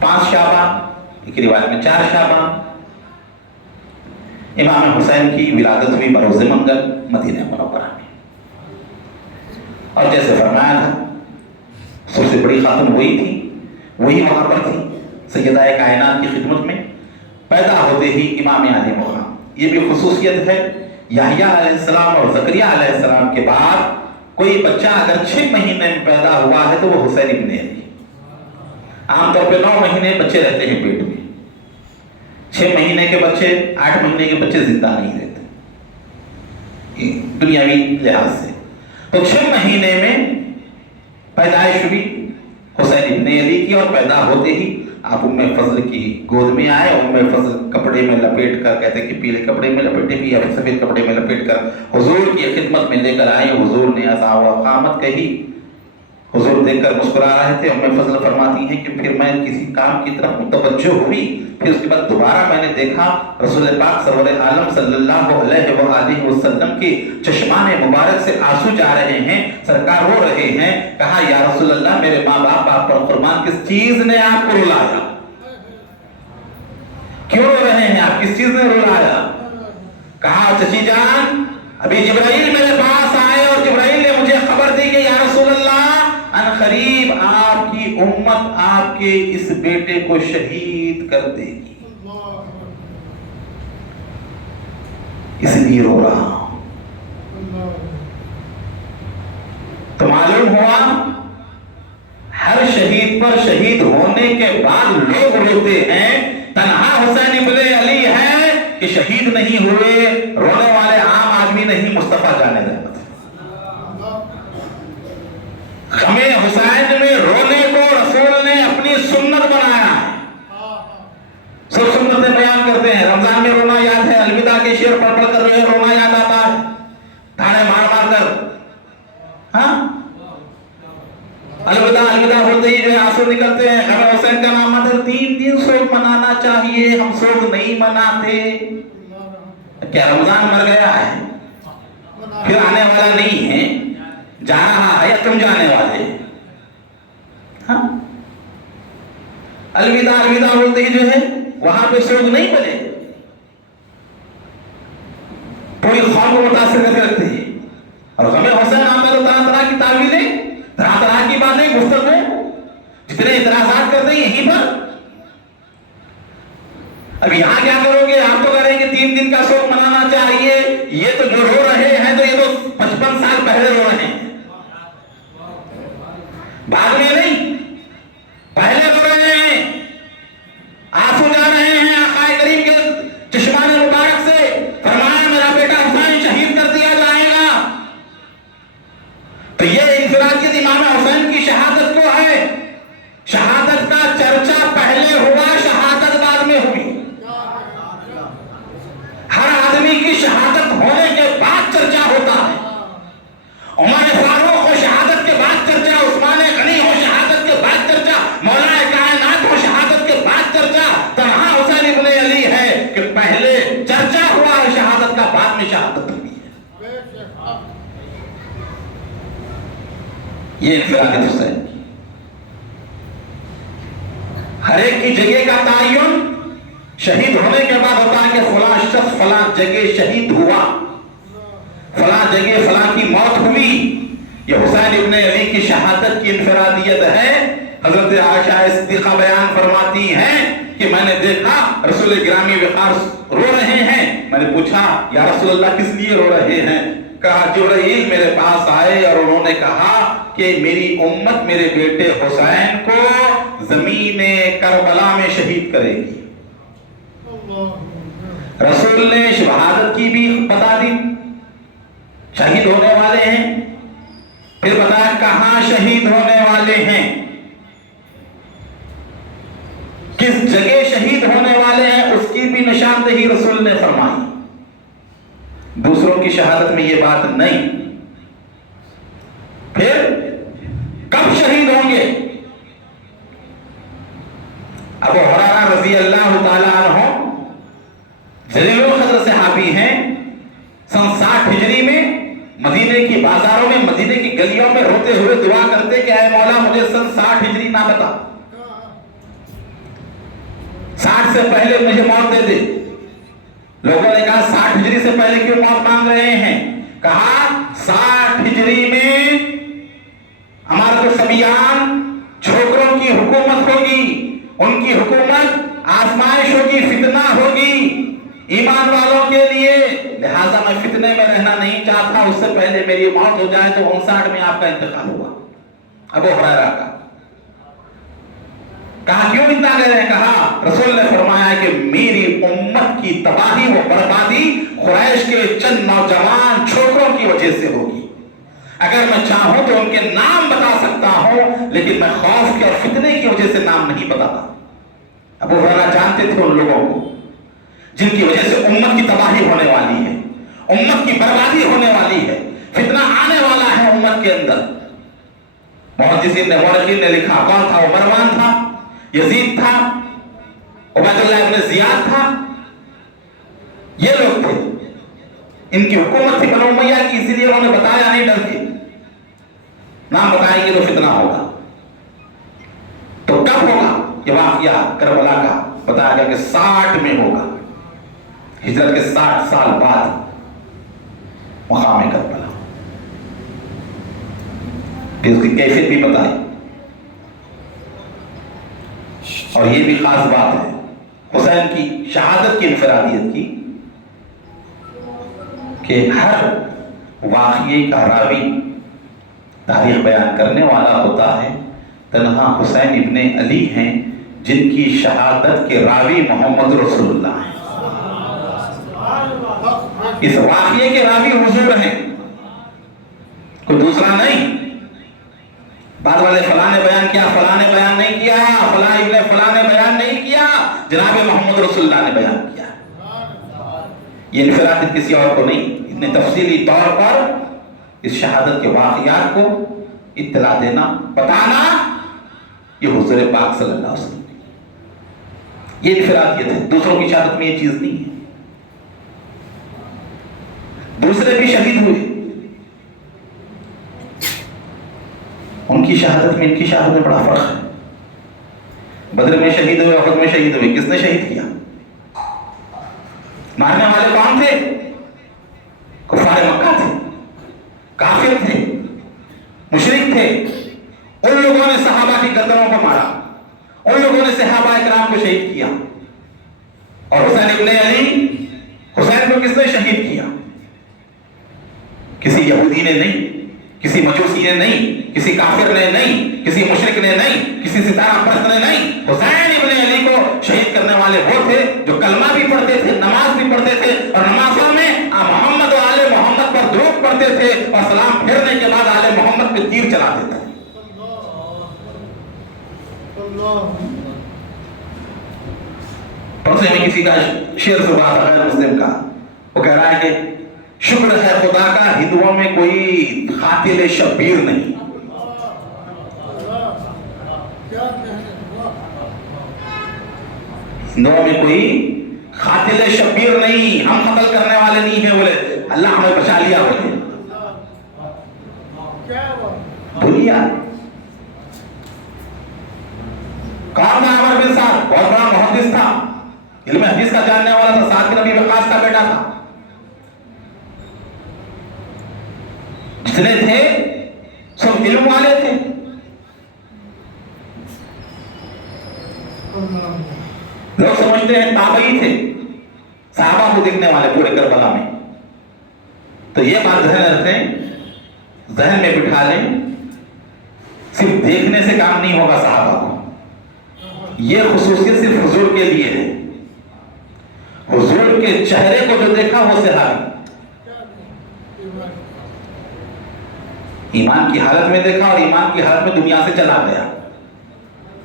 پانچ شعبان، ایک روایت میں 4 شعبان، امام حسین کی ولادت ہوئی بروز منگل مدینہ منورہ میں، اور جیسے فرمایا تھا سب سے بڑی خاتون وہی تھی، وہی وہاں پر تھی سیدہ کائنات کی خدمت میں۔ پیدا ہوتے ہی امام علی مقام، یہ بھی خصوصیت ہے، یحییٰ علیہ السلام اور زکریا علیہ السلام کے بعد کوئی بچہ اگر 6 مہینے میں پیدا ہوا ہے تو وہ حسین ابن علی۔ عام طور پہ 9 مہینے بچے رہتے ہیں پیٹ میں، 6 مہینے کے بچے، 8 مہینے کے بچے زندہ نہیں رہتے دنیاوی لحاظ سے۔ تو 6 مہینے میں پیدائش ہوئی حسین ابن علی کی، اور پیدا ہوتے ہی آپ ام فضل کی گود میں آئے۔ ام فضل کپڑے میں لپیٹ کر، کہتے ہیں کہ پیلے کپڑے میں لپیٹے بھی یا سفید کپڑے میں لپیٹ کر حضور کی خدمت میں لے کر آئے۔ حضور نے اذا و قامت کہی، حضور دیکھ کر مسکرا رہے تھے۔ ام فضل فرماتی ہیں کہ پھر میں کسی کام کی طرف متوجہ ہوئی، پھر اس کے بعد دوبارہ میں نے دیکھا رسول پاک سرور عالم صلی اللہ علیہ وآلہ وسلم کی چشمان مبارک سے آنسو جا رہے ہیں، سرکار رو رہے ہیں۔ کہا یا رسول اللہ، میرے ماں باپ آپ پر قربان، کس چیز نے آپ کو رلایا؟ کیوں رو رہے ہیں آپ؟ کس چیز نے رلایا؟ کہا چچی جان، ابھی جبرائیل میرے پاس آئے اور جبرائیل نے مجھے خبر دی کہ یا رسول اللہ ان قریب آپ کی امت آپ کے اس بیٹے کو شہید کر دے گی، اس لیے رو رہا ہوں۔ تو معلوم ہوا ہر شہید پر شہید ہونے کے بعد لوگ روتے ہیں، تنہا حسین ابن علی ہے کہ شہید نہیں ہوئے، رونے والے عام آدمی نہیں، مصطفیٰ جان رحمت۔ غم حسین میں رونے کو رسول نے اپنی سنت بنایا ہے۔ سب سنتیں بیان کرتے ہیں، رمضان میں رونا یاد ہے، الوداع کے شعر پڑھ پڑھ کر رونا یاد آتا ہے، تھانے مار مار کر، ہاں الوداع الوداع ہوتے ہی جو ہے آنسو نکلتے ہیں۔ غم حسین کا نام مدر 3 دن سوگ منانا چاہیے، ہم سوگ نہیں مناتے۔ کیا رمضان مر گیا ہے؟ پھر آنے والا نہیں ہے، جا رہا ہے یا تم جانے والے؟ ہاں الوداع الوداع بولتے ہی جو ہے وہاں پہ سوگ نہیں بنے، پوری قوم کو متاثر کر کے رکھتے ہیں۔ اور غم حسین آتا تو طرح طرح کی تعویلیں، طرح طرح کی باتیں، گفتگو، جتنے اعتراضات کرتے ہیں یہیں پر۔ اب یہاں کیا کرو گے؟ آپ تو کریں گے 3 دن کا سوگ منانا چاہیے، یہ تو جو رو رہے ہیں تو یہ تو 55 سال پہلے رو رہے ہیں، بعد میں نہیں، پہلے رو رہے ہیں، آنسو جا رہے ہیں آقا کریم کے چشمان مبارک سے۔ فرمایا میرا بیٹا حسین شہید کر دیا جائے گا۔ تو یہ انفرادیت امام حسین کی شہادت کو ہے، شہادت کا چرچا پہلے ہوا، شہادت بعد میں ہوئی۔ ہر آدمی کی شہادت ہونے کے بعد چرچا ہوتا ہے۔ عمر فاروق ہو شہادت کے بعد چرچا، عثمان غنی ہو شہادت کے بعد چرچا، مولا کائنات ہو شہادت کے بعد چرچا، تنہا حسین ابن علی ہے کہ پہلے چرچا ہوا ہے شہادت کا، بعد میں شہادت ہوئی ہے۔ یہ انفرادیت حسین کی۔ ہر ایک کی جگہ کا تعین شہید ہونے کے بعد ہوتا ہے کہ فلاں شخص فلاں جگہ شہید ہوا، فلاں جگہ فلاں کی موت ہوئی۔ یہ حسین ابن علی کی شہادت کی انفرادیت ہے۔ حضرت عائشہ صدیقہ بیان فرماتی ہیں کہ میں نے دیکھا رسول گرامی وقار رو رہے ہیں، میں نے پوچھا یا رسول اللہ کس لیے رو رہے ہیں؟ کہا جبرائیل میرے پاس آئے اور انہوں نے کہا کہ میری امت میرے بیٹے حسین کو زمین کربلا میں شہید کرے گی۔ رسول نے شہادت کی بھی بتا دی، شہید ہونے والے ہیں، پھر بتایا کہاں شہید ہونے والے ہیں، کس جگہ شہید ہونے والے ہیں، اس کی بھی نشاندہی رسول نے فرمائی۔ دوسروں کی شہادت میں یہ بات نہیں۔ پھر کب شہید ہوں گے؟ میں روتے ہوئے دعا کرتے کہ اے مولا مجھے سن 60 ہجری نہ بتا، 60 سے پہلے مجھے موت دے دے۔ لوگوں نے کہا 60 ہجری سے پہلے کیوں موت مانگ رہے ہیں؟ کہا 60 ہجری میں ہمارا تو سبیان چھوکروں کی حکومت ہوگی، ان کی حکومت آزمائش ہوگی، فتنہ ہوگی ایمان والوں کے لیے، لہٰذا میں فتنے میں رہنا نہیں چاہتا، اس سے پہلے میری موت ہو جائے۔ تو 59 میں آپ کا انتقال ہوا ابو ہریرہ کا۔ کہا کیوں اتنا گئے ہیں؟ کہا رسول نے فرمایا کہ میری امت کی تباہی و بربادی قریش کے چند نوجوان چھوکروں کی وجہ سے ہوگی۔ اگر میں چاہوں تو ان کے نام بتا سکتا ہوں، لیکن میں خوف کے اور فتنے کی وجہ سے نام نہیں بتاتا۔ ابو ہریرہ جانتے تھے ان لوگوں کو جن کی وجہ سے امت کی تباہی ہونے والی ہے، امت کی بربادی ہونے والی ہے، فتنہ آنے والا ہے امت کے اندر۔ محدثین نے مورخین نے لکھا کون تھا؟ وہ مروان تھا، یزید تھا، عبید اللہ ابن زیاد تھا، یہ لوگ تھے، ان کی حکومت تھی بنو امیہ کی، اسی لیے انہوں نے بتایا نہیں ڈر کے، نام بتائیں گے تو فتنہ ہوگا۔ تو کب ہوگا یہ واقعہ کربلا کا؟ بتایا گیا کہ 60 میں ہوگا، ہجرت کے 60 سال بعد مقام کربلا۔ پھر اس کی کیفیت بھی بتائی، اور یہ بھی خاص بات ہے حسین کی شہادت کی انفرادیت کی کہ ہر واقعے کا راوی تاریخ بیان کرنے والا ہوتا ہے، تنہا حسین ابن علی ہیں جن کی شہادت کے راوی محمد رسول اللہ ہیں۔ اس واقعے کے راوی حضور ہیں، کوئی دوسرا نہیں۔ بعد والے فلاں نے بیان کیا، فلاں نے بیان نہیں کیا، فلاں ابن فلاں نے بیان نہیں کیا، جناب محمد رسول اللہ نے بیان کیا۔ یہ انفرادیت کسی اور کو نہیں، اتنے تفصیلی طور پر اس شہادت کے واقعات کو اطلاع دینا، بتانا، یہ حضور پاک صلی اللہ علیہ وسلم کی یہ انفرادیت ہے۔ دوسروں کی شہادت میں یہ چیز نہیں ہے۔ دوسرے بھی شہید ہوئے، ان کی شہادت میں ان کی شہادت میں بڑا فرق ہے۔ بدر میں شہید ہوئے، احد میں شہید ہوئے، کس نے شہید کیا؟ مارنے والے کون تھے؟ کفار مکہ تھے، کافر تھے، مشرک تھے۔ ان لوگوں نے صحابہ کی گردنوں کو مارا، ان لوگوں نے صحابہ کرام کو شہید کیا۔ اور حسین ابن علی، حسین کو کس نے شہید کیا؟ کسی یہودی نے نہیں، کسی مجوسی نے نہیں، کسی کافر نے نہیں، کسی مشرک نے نہیں، کسی ستارہ پرست نے نہیں۔ حسین ابن علی کو شہید کرنے والے وہ تھے جو کلمہ بھی پڑھتے تھے، نماز بھی پڑھتے تھے، اور نمازوں میں محمد و آل محمد پر درود پڑھتے تھے، اور سلام پھیرنے کے بعد آل محمد پہ تیر چلاتے تھے۔ پرسے میں کسی کا شعر سنا تھا غیر مسلم کا، وہ کہہ رہا ہے کہ شکر ہے خدا کا ہندوؤں میں کوئی قاتل شبیر نہیں۔ ہندوؤں میں کوئی قاتل شبیر نہیں، ہم قتل کرنے والے نہیں ہیں، بولے اللہ ہمیں بچا لیا، بولے بھولیا۔ کون تھا عمر بن سعد؟ بہت بڑا محدث تھا، علم حدیث کا جاننے والا تھا، سعد بن ابی وقاص کا بیٹا تھا۔ جتنے تھے سب علم والے تھے۔ لوگ سمجھتے ہیں تابعی تھے، صحابہ کو دیکھنے والے پورے کربلا میں۔ تو یہ بات ذہن میں بٹھا لیں، صرف دیکھنے سے کام نہیں ہوگا صحابہ کو، یہ خصوصیت صرف حضور کے لیے ہے۔ حضور کے چہرے کو جو دیکھا وہ صحابی، ایمان کی حالت میں دیکھا اور ایمان کی حالت میں دنیا سے چلا گیا۔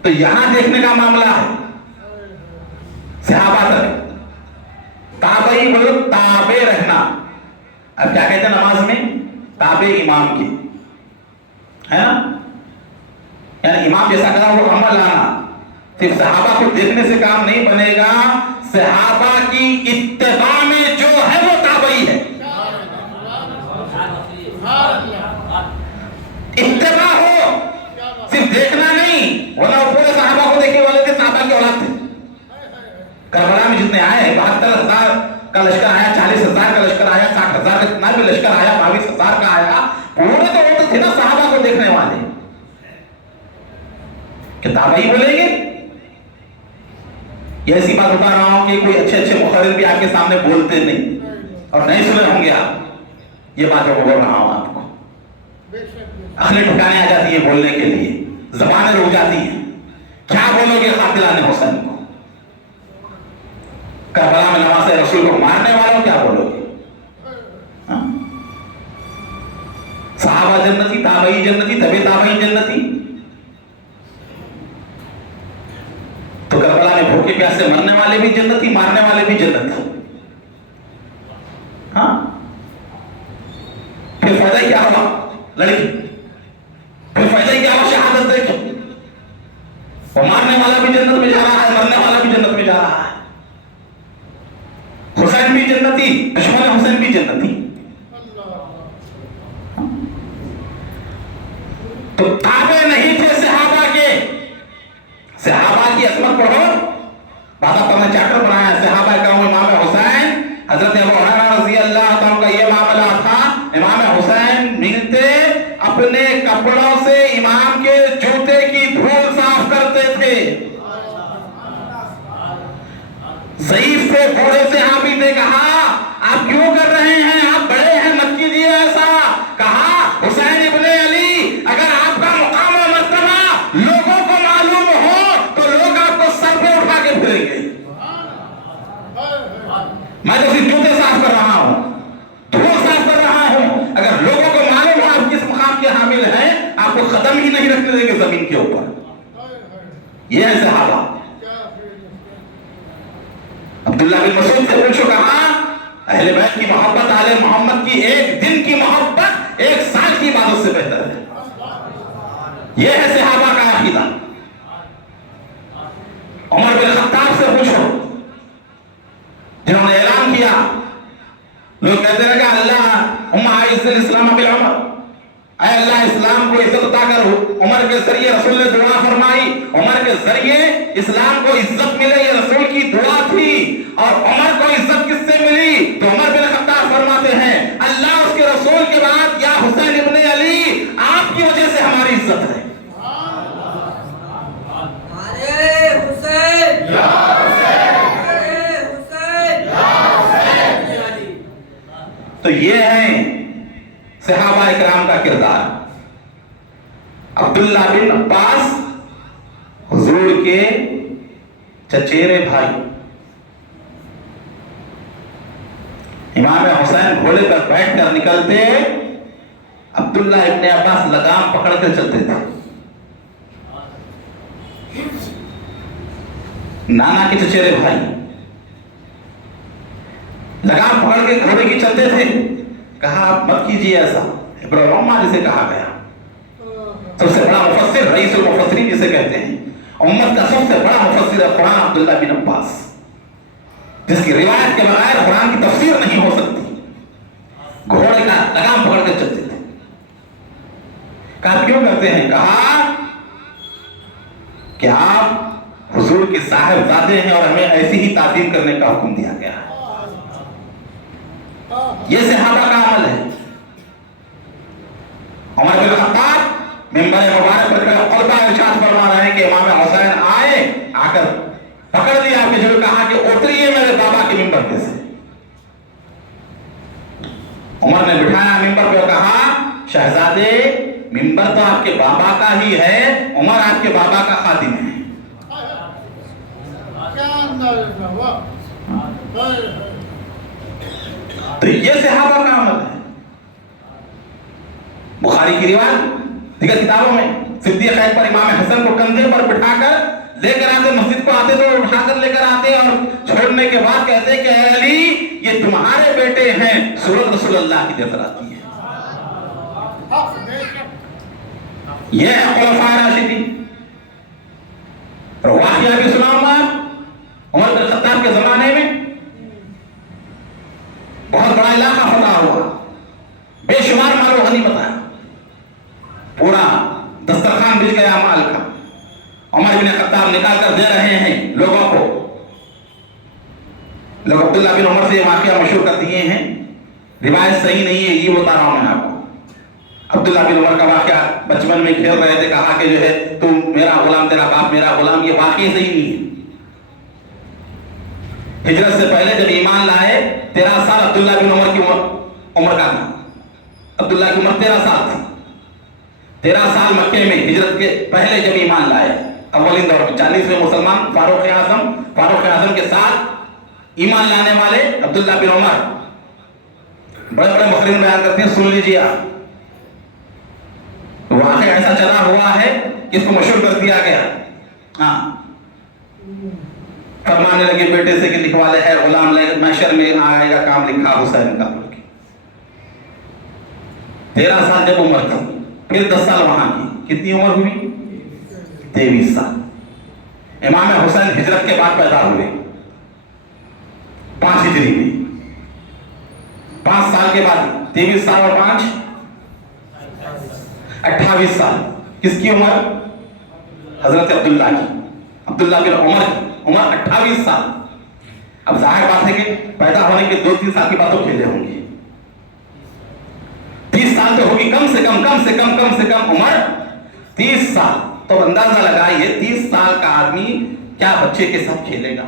تو یہاں دیکھنے کا معاملہ ہے صحابہ تک۔ تابعی بولو تابع رہنا، اب کیا کہتے ہیں نماز میں؟ تابع امام کی، ہے نا؟ یعنی امام جیسا کرا وہ عمل لانا۔ صرف صحابہ کو دیکھنے سے کام نہیں بنے گا، صحابہ کی اتباع میں جو ہے وہ تابعی ہے۔ اتباع ہو، صرف دیکھنا نہیں، ورنہ وہ پورے صحابہ کو دیکھنے والے تھے، صحابہ کی اولاد تھے. کربلا میں جتنے آئے 72,000 کا لشکر آیا، 40,000 کا لشکر آیا، 60,000 کا جتنا بھی لشکر آیا، 22,000 کا آیا، پورے تو وہ تھے نا صحابہ کو دیکھنے والے. کتاب ہی بولیں گے. یہ ایسی بات بتا رہا ہوں کہ کوئی اچھے اچھے محرر بھی آپ کے سامنے بولتے نہیں اور نہیں سنے ہوں گے آپ. یہ بات میں بول رہا ہوں آپ کو. عقلیں ٹھکانے آ جاتی ہے بولنے کے لیے، زبانیں رک جاتی ہیں. کیا بولو گے قاتلان حسین کو؟ کربلا میں نماز رسول کو مارنے والوں کیا بولو گے؟ صحابہ جنتی، تابعی جنتی، تبع تابعی جنتی. تو کربلا میں بھوکے پیاسے مرنے والے بھی جنتی، مارنے والے بھی جنتی. ہاں پھر فائدہ کیا ہوا لڑکی؟ پھر فائدہ کیا ہوا شہادت دے کے؟ وہ مارنے والا بھی جنت میں جا رہا ہے، مرنے والا بھی جنت میں جا رہا ہے. حسین بھی جنتی، دشمن حسین بھی جنتی. تو تابع نہیں تھے صحابہ کے. صحابہ کی عظمت پڑھو. بعد اب نے چیپٹر بنایا صحابہ کرام امام حسین. حضرت ابو ہریرہ رضی اللہ عنہ کا یہ معاملہ تھا. امام حسین ملتے اپنے کپڑوں سے امام کے جوتے کی دھول صاف کرتے تھے. ضعیف سے بوڑھے سے حابی نے کہا آپ کیوں کر رہے ہیں، آپ بڑے ہیں، مت کیجیے ایسا. کہا حسین ابن علی اگر آپ کا مقام و مرتبہ لوگوں کو معلوم ہو تو لوگ آپ کو سر پہ اٹھا کے پھریں گے. میں تو صرف جوتے صاف کر رہا ہوں، دھول صاف کر رہا ہوں. اگر لوگوں کو معلوم ہو آپ کس مقام کے حامل ہیں، آپ کو قدم ہی نہیں رکھنے دیں گے زمین کے اوپر. یہ ہے صحابہ. عبداللہ بن مسعود سے پوچھو کہا اہل بیت کی محبت آل محمد کی ایک دن کی محبت 1 سال کی عبادت سے بہتر ہے. یہ ہے صحابہ کا عقیدہ. عمر بن خطاب سے پوچھو جنہوں نے اعلان کیا. لوگ کہتے ہیں کہ اللہ اعز الاسلام بالعمر، اے اللہ اسلام کو عزت عطا کر. عمر کے ذریعے رسول نے دعا فرمائی، عمر کے ذریعے اسلام کو عزت ملے، یہ رسول کی دعا تھی. اور عمر کو عزت کس سے ملی؟ تو عمر بن خطاب فرماتے ہیں اللہ اس کے رسول کے بعد یا حسین ابن علی آپ کی وجہ سے ہماری عزت ہے. تو یہ ہے صحابہ اکرام کا کردار. عبداللہ بن عباس حضور کے چچیرے بھائی. امام حسین گھوڑے پر بیٹھ کر نکلتے، عبداللہ ابن عباس لگام پکڑ کر چلتے تھے. نانا کے چچیرے بھائی لگام پکڑ کے گھوڑے کی چلتے تھے. کہا آپ مت کیجیے ایسا. ابن عمہ جسے کہا گیا، سب سے بڑا مفسر، رئیس المفسرین جسے کہتے ہیں، امت کا سب سے بڑا مفسر قرآن عبداللہ بن عباس، جس کی روایت کے بغیر قرآن کی تفسیر نہیں ہو سکتی. گھوڑے کا لگام پکڑ کر چلتے تھے. کہا کیوں کرتے ہیں؟ کہا کہ آپ حضور کے صاحبزادے ہیں اور ہمیں ایسی ہی تعظیم کرنے کا حکم دیا گیا ہے. یہ صحابہ کا عمل ہے. عمر بن خطاب منبر مبارک پر خطبہ ارشاد فرما رہے ہیں کہ امام حسین آئے، آ کر پکڑ لیا آپ کے جو کہا کہ اتریے میرے بابا کے منبر پہ سے. عمر نے بٹھایا منبر پہ اور کہا شہزادے منبر تو آپ کے بابا کا ہی ہے، عمر آپ کے بابا کا خادم ہے. تو یہ صحابہ کا عمل ہے. بخاری کی روایت دیگر کتابوں میں صدیق اکبر امام حسن کو کندھے پر بٹھا کر لے کر آتے، مسجد کو آتے تو اٹھا کر لے کر آتے اور چھوڑنے کے بعد کہتے کہ اے علی یہ تمہارے بیٹے ہیں، سورت رسول اللہ کی طرح آتی ہے. یہ ہے خلفائے راشدین. واقعہ بھی سناؤں میں عمر بن خطاب کے زمانے میں بہت بڑا علاقہ فتح ہوا، بے شمار مال و غنیمت آیا. پورا دسترخوان بچ گیا مال کا. عمر بن خطاب نکال کر دے رہے ہیں لوگوں کو. لوگ عبداللہ بن عمر سے یہ واقعہ مشہور کر دیے ہیں, روایت صحیح نہیں ہے, یہ بتا رہا ہوں میں آپ کو. عبداللہ بن عمر کا واقعہ, بچپن میں کھیل رہے تھے, کہا کہ جو ہے تم میرا غلام, تیرا باپ میرا غلام, یہ واقعی صحیح نہیں ہے. ہجرت سے پہلے جب ایمان لائے 13 سال عبداللہ بن عمر کی عمر کا تھا. عبداللہ کی عمر 13 سال تھی. 13 سال مکے میں ہجرت کے پہلے جب ایمان لائے, اولین دور میں 40ویں مسلمان فاروق اعظم کے ساتھ ایمان لانے والے عبداللہ بن عمر. بڑے بڑے مفسرین بیان کرتے ہیں, سن لیجیے آپ. واقعہ ایسا چلا ہوا ہے کہ اس کو مشہور کر دیا گیا. ہاں, فرمانے لگے بیٹے سے کہ لکھوا لے, ہے غلام محشر میں آئے گا کام لکھا حسین کا. 13 سال جب عمر تھی, پھر 10 سال وہاں کی, کتنی عمر ہوئی؟ 23 سال. امام حسین ہجرت کے بعد پیدا ہوئے 5 ہجری میں. 5 سال کے بعد 23 سال اور 5 28 سال. کس کی عمر؟ حضرت عبداللہ کی, عبداللہ بن عمر کی عمر 28 سال. اب ظاہر بات ہے کہ پیدا ہونے کے 2-3 سال کی بات تو کھیلے ہوں گی. 30 سال تو ہوگی کم سے کم عمر 30 سال. تو اندازہ لگائیے 30 سال کا آدمی کیا بچے کے ساتھ کھیلے گا.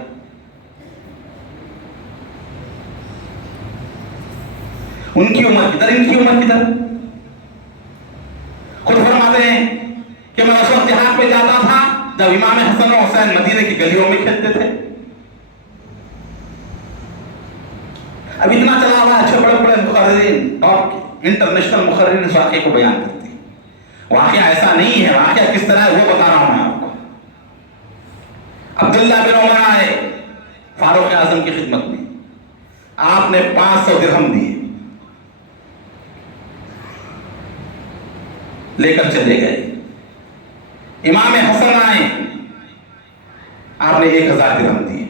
ان کی عمر کدھر, ان کی عمر کدھر. خود فرماتے ہیں کہ میں اس وقت جہاد پہ جاتا تھا جب امام حسن و حسین مدینے کی گلیوں میں کھیلتے تھے. اب اتنا چلا ہوا, اچھے بڑے بڑے مقررین, ٹاپ انٹرنیشنل مقررین اس واقعے کو بیان کرتے ہیں. واقعہ ایسا نہیں ہے, واقعہ کس طرح ہے وہ بتا رہا ہوں میں آپ کو. عبداللہ بن عمر آئے فاروق اعظم کی خدمت میں. آپ نے 500 درہم دیے, لے کر چلے گئے. امام حسن آئے, آپ نے 1000 درہم دیے.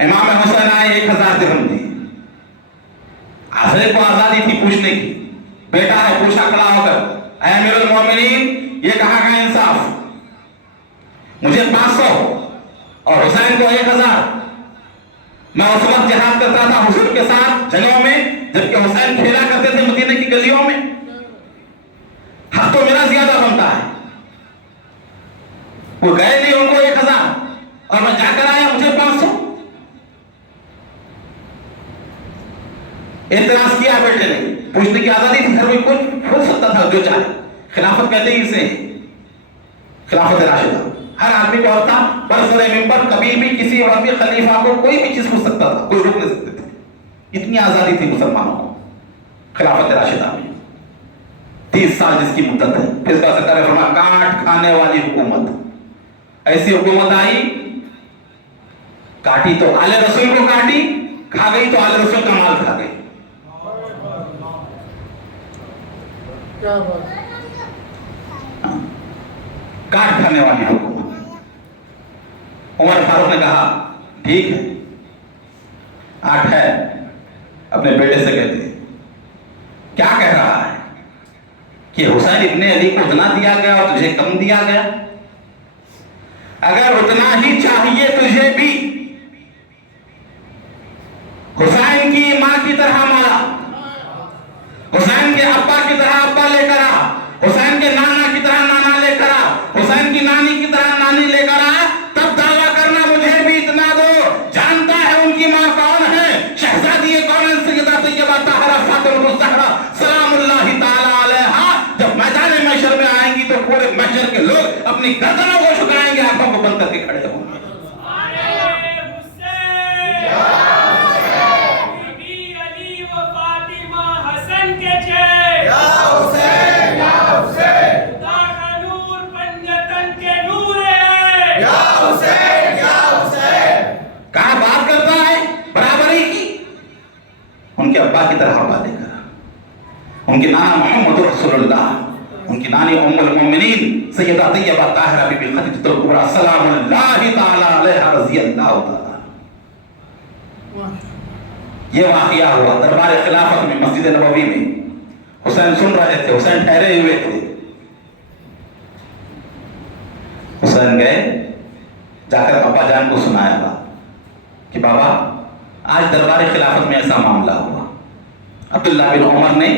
امام حسین آئے 1000 درہم دیے. حضرت کو آزادی تھی پوچھنے کی, بیٹا ہے پوچھا کھڑا ہو کر, اے امیر المومنین یہ کہاں کا انصاف, مجھے 500 اور حسین کو 1000. میں اس وقت جہاد کرتا تھا حضور کے ساتھ جنگوں میں, جبکہ حسین کھیلا کرتے تھے مدینے کی گلیوں میں. حق تو میرا زیادہ بنتا ہے. وہ گئے نہیں, ان کو 1000 اور میں جا کر آیا, مجھے 500. اعتراض کیا بیٹے نے, پوچھنے کی آزادی تھی, گھر میں کوئی ہو سکتا تھا جو چاہے. خلافت کہتے ہی اسے خلافت راشدہ. ہر آدمی کو ہوتا برسر منبر, کبھی بھی کسی وقت بھی خلیفہ کو کوئی بھی چیز پوچھ سکتا تھا, کوئی روک نہیں سکتے تھے. اتنی آزادی تھی مسلمانوں کو خلافت راشدہ میں. 30 سال جس کی مدت ہے. پھر اس کا سرکار فرمایا کاٹ کھانے والی حکومت. ایسی حکومت آئی, کاٹی تو آل رسول کو کاٹی, کھا گئی تو آل رسول کا مال کھا گئی. کاٹ کھانے والی حکومت. عمر فاروق نے کہا ٹھیک ہے, 8 ہے. اپنے بیٹے سے کہتے ہیں کیا کہہ رہا ہے کہ حسین ابن علی کو اتنا دیا گیا اور تجھے کم دیا گیا؟ اگر اتنا ہی چاہیے تجھے بھی حسین کی ماں کی طرح مالا, حسین کے ابا کی طرح ابا لے کر آ, حسین کے نانا کی طرح نانا لے کر آ, حسین کی نانی کی طرح نانی لے کر آ, تب دعویٰ کرنا مجھے بھی اتنا دو. جانتا ہے ان کی ماں کون ہے, شہزادی کون ہے, سیدہ طیبہ طاہرہ فاطمہ الزہرا سلام اللہ تعالی علیہا. جب میدان محشر میں آئیں گی تو پورے محشر کے لوگ اپنی گردنوں کو جھکائیں گے, آنکھوں کو بند کر کے کھڑے ہوں گے. ان کے ابا کی طرح ابا لے کر, ان کے نانا محمد رسول اللہ, ان کی نانی ام المومنین سیدہ طیبہ طاہرہ بی بی خدیجہ الکبریٰ سلام اللہ تعالی علیہا رضی اللہ تعالی. یہ واقعہ ہوا دربار خلافت میں مسجد نبوی میں. حسین سن رہے تھے، حسین ٹھہرے ہوئے تھے. حسین گئے، جا کر ابا جان کو سنایا تھا کہ بابا آج دربار خلافت میں ایسا معاملہ ہوا. عبداللہ بن عمر نے